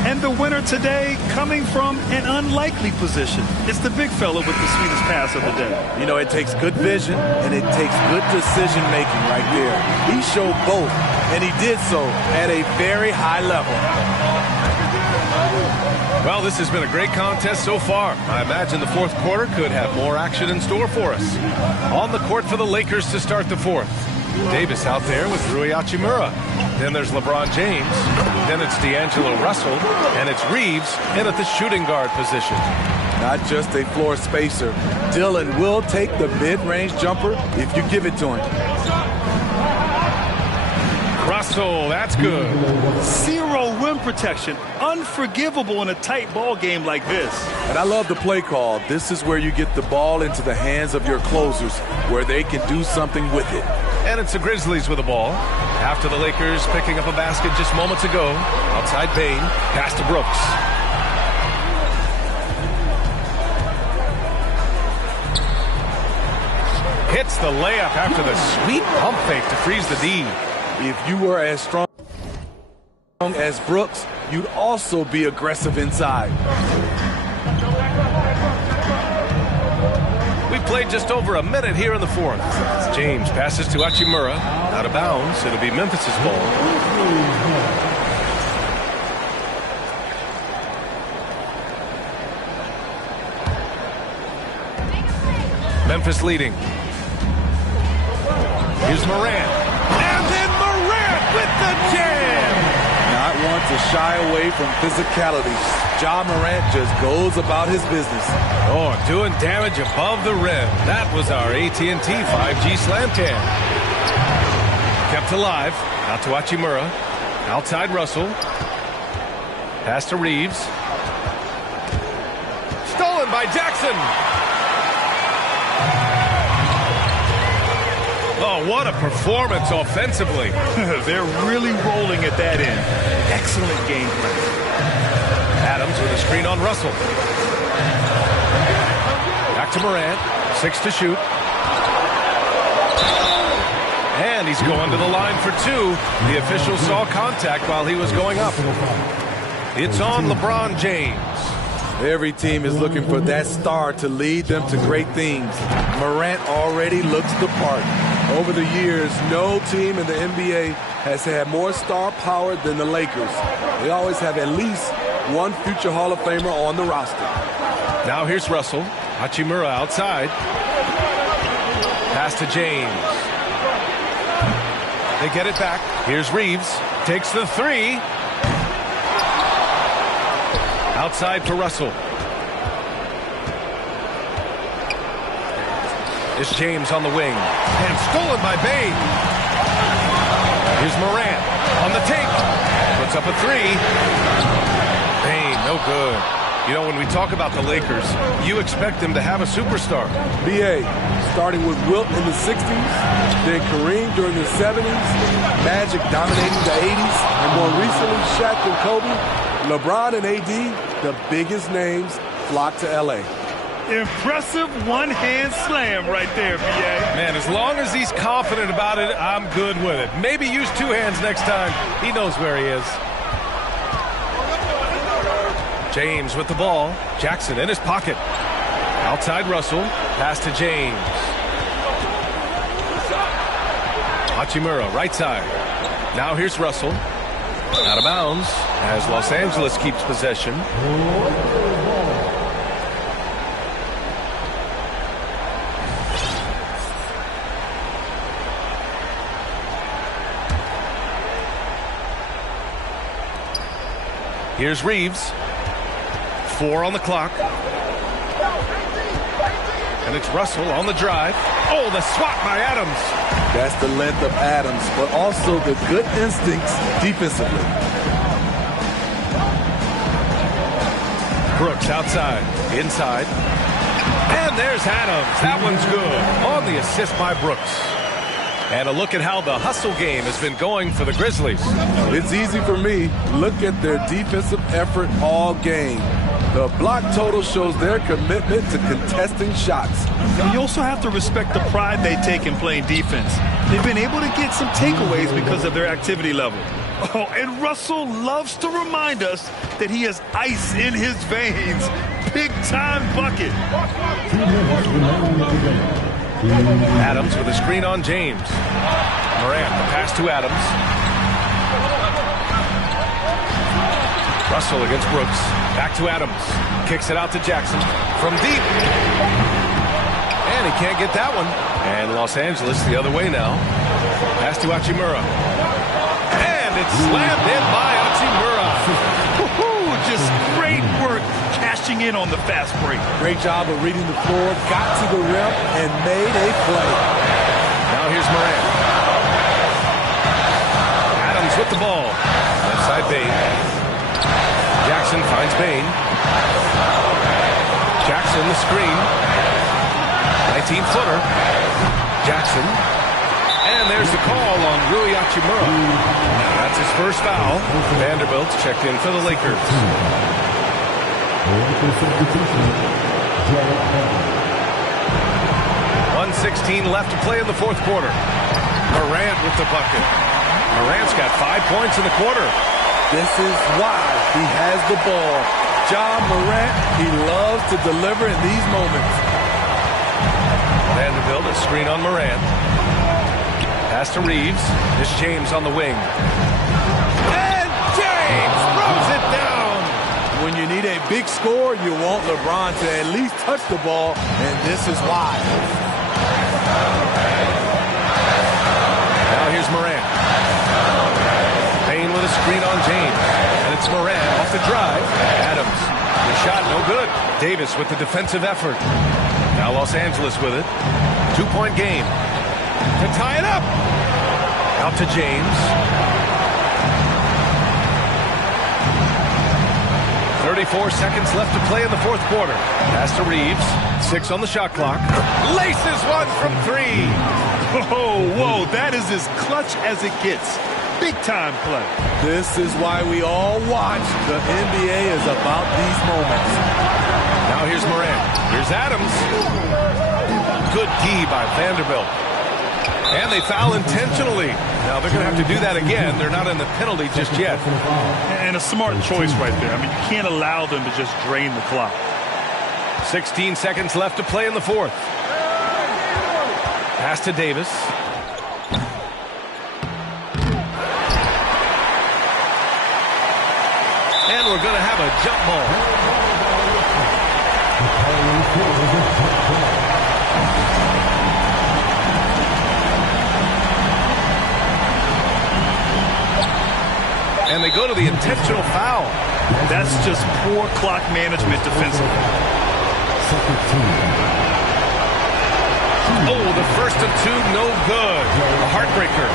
And the winner today coming from an unlikely position. It's the big fella with the sweetest pass of the day. You know, it takes good vision and it takes good decision making right there. He showed both, and he did so at a very high level. Well, this has been a great contest so far. I imagine the fourth quarter could have more action in store for us. On the court for the Lakers to start the fourth. Davis out there with Rui Hachimura. Then there's LeBron James. Then it's D'Angelo Russell. And it's Reeves in at the shooting guard position. Not just a floor spacer. Dillon will take the mid-range jumper if you give it to him. Russell, that's good. 0 rim protection. Unforgivable in a tight ball game like this. And I love the play call. This is where you get the ball into the hands of your closers, where they can do something with it. And it's the Grizzlies with the ball. After the Lakers picking up a basket just moments ago. Outside Payne. Pass to Brooks. Hits the layup after the sweet pump fake to freeze the D. If you were as strong as Brooks, you'd also be aggressive inside. We've played just over a minute here in the fourth. James passes to Hachimura. Out of bounds. It'll be Memphis's ball. Memphis leading. Here's Morant. And then Morant with the jam. Not one to shy away from physicality. Ja Morant just goes about his business. Oh, doing damage above the rim. That was our AT&T 5G slam cam. Kept alive. Out to Hachimura. Outside Russell. Pass to Reeves. Stolen by Jackson. Oh, what a performance offensively. They're really rolling at that end. Excellent game plan. Adams with a screen on Russell. Back to Morant. 6 to shoot. And he's going to the line for 2. The official saw contact while he was going up. It's on LeBron James. Every team is looking for that star to lead them to great things. Morant already looks the part. Over the years, no team in the NBA has had more star power than the Lakers. They always have at least one future Hall of Famer on the roster. Now here's Russell. Hachimura outside. Pass to James. They get it back. Here's Reeves. Takes the 3. Outside for Russell. It's James on the wing. And stolen by Bane. Here's Morant on the take. Puts up a 3. Bane, no good. You know, when we talk about the Lakers, you expect them to have a superstar. B.A., starting with Wilt in the 60s, then Kareem during the 70s, Magic dominating the 80s, and more recently Shaq and Kobe. LeBron and AD, the biggest names, flock to L.A. Impressive one-hand slam right there, B.A. Man, as long as he's confident about it, I'm good with it. Maybe use 2 hands next time. He knows where he is. James with the ball. Jackson in his pocket. Outside Russell. Pass to James. Hachimura, right side. Now here's Russell. Out of bounds as Los Angeles keeps possession. Here's Reeves. 4 on the clock. And it's Russell on the drive. Oh, the swat by Adams. That's the length of Adams, but also the good instincts defensively. Brooks outside. Inside. And there's Adams. That one's good. On the assist by Brooks. And a look at how the hustle game has been going for the Grizzlies. It's easy for me. Look at their defensive effort all game. The block total shows their commitment to contesting shots. You also have to respect the pride they take in playing defense. They've been able to get some takeaways because of their activity level. Oh, and Russell loves to remind us that he has ice in his veins. Big-time bucket. Adams with a screen on James. Morant, the pass to Adams. Russell against Brooks. Back to Adams. Kicks it out to Jackson from deep. And he can't get that one. And Los Angeles the other way now. Pass to Hachimura. And it's slammed in by Hachimura. Just great work cashing in on the fast break. Great job of reading the floor, got to the rim, and made a play. Now here's Morant. Adams with the ball. Left side Bane. Jackson finds Bane. Jackson the screen. 19-footer. Jackson. And there's the call on Rui Hachimura. That's his first foul. Vanderbilt checked in for the Lakers. 1:16 left to play in the fourth quarter. Morant with the bucket. Morant's got 5 points in the quarter. This is why he has the ball. John Morant, he loves to deliver in these moments. Vanderbilt, a screen on Morant. Pass to Reeves. This James on the wing. And James throws it down. When you need a big score, you want LeBron to at least touch the ball, and this is why. Now here's Morant. Payne with a screen on James. And it's Morant off the drive. Adams. The shot no good. Davis with the defensive effort. Now Los Angeles with it. 2-point game. To tie it up. Out to James. 34 seconds left to play in the fourth quarter. Pass to Reeves. 6 on the shot clock. Laces one from 3. Oh, whoa, that is as clutch as it gets. big-time play. This is why we all watch. The NBA is about these moments. Now here's Morant. Here's Adams. Good D by Vanderbilt. And they foul intentionally. Now they're going to have to do that again. They're not in the penalty just yet. And a smart choice right there. I mean, you can't allow them to just drain the clock. 16 seconds left to play in the fourth. Pass to Davis. And we're going to have a jump ball. And they go to the intentional foul. That's just poor clock management defensively. Oh, the first of two, no good. A heartbreaker.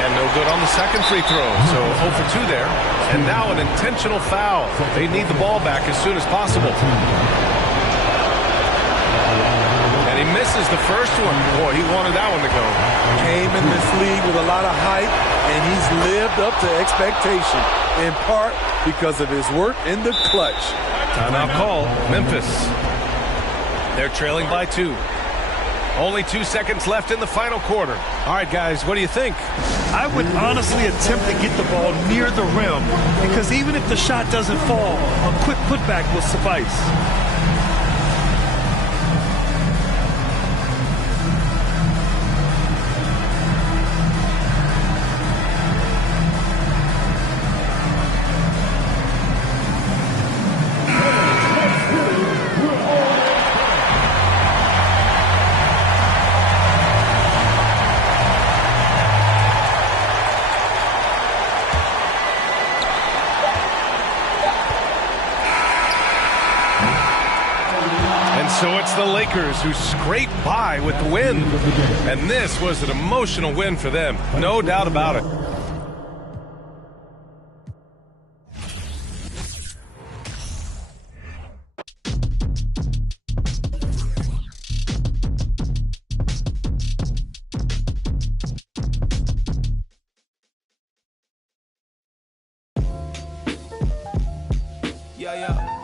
And no good on the second free throw. So 0 for 2 there. And now an intentional foul. They need the ball back as soon as possible. And he misses the first one. Boy, he wanted that one to go. Came in this league with a lot of hype, and he's lived up to expectation, in part because of his work in the clutch. Timeout call, Memphis. They're trailing by 2. Only 2 seconds left in the final quarter. All right, guys, what do you think? I would honestly attempt to get the ball near the rim, because even if the shot doesn't fall, a quick putback will suffice. So it's the Lakers who scrape by with the win. And this was an emotional win for them. No doubt about it. Yeah.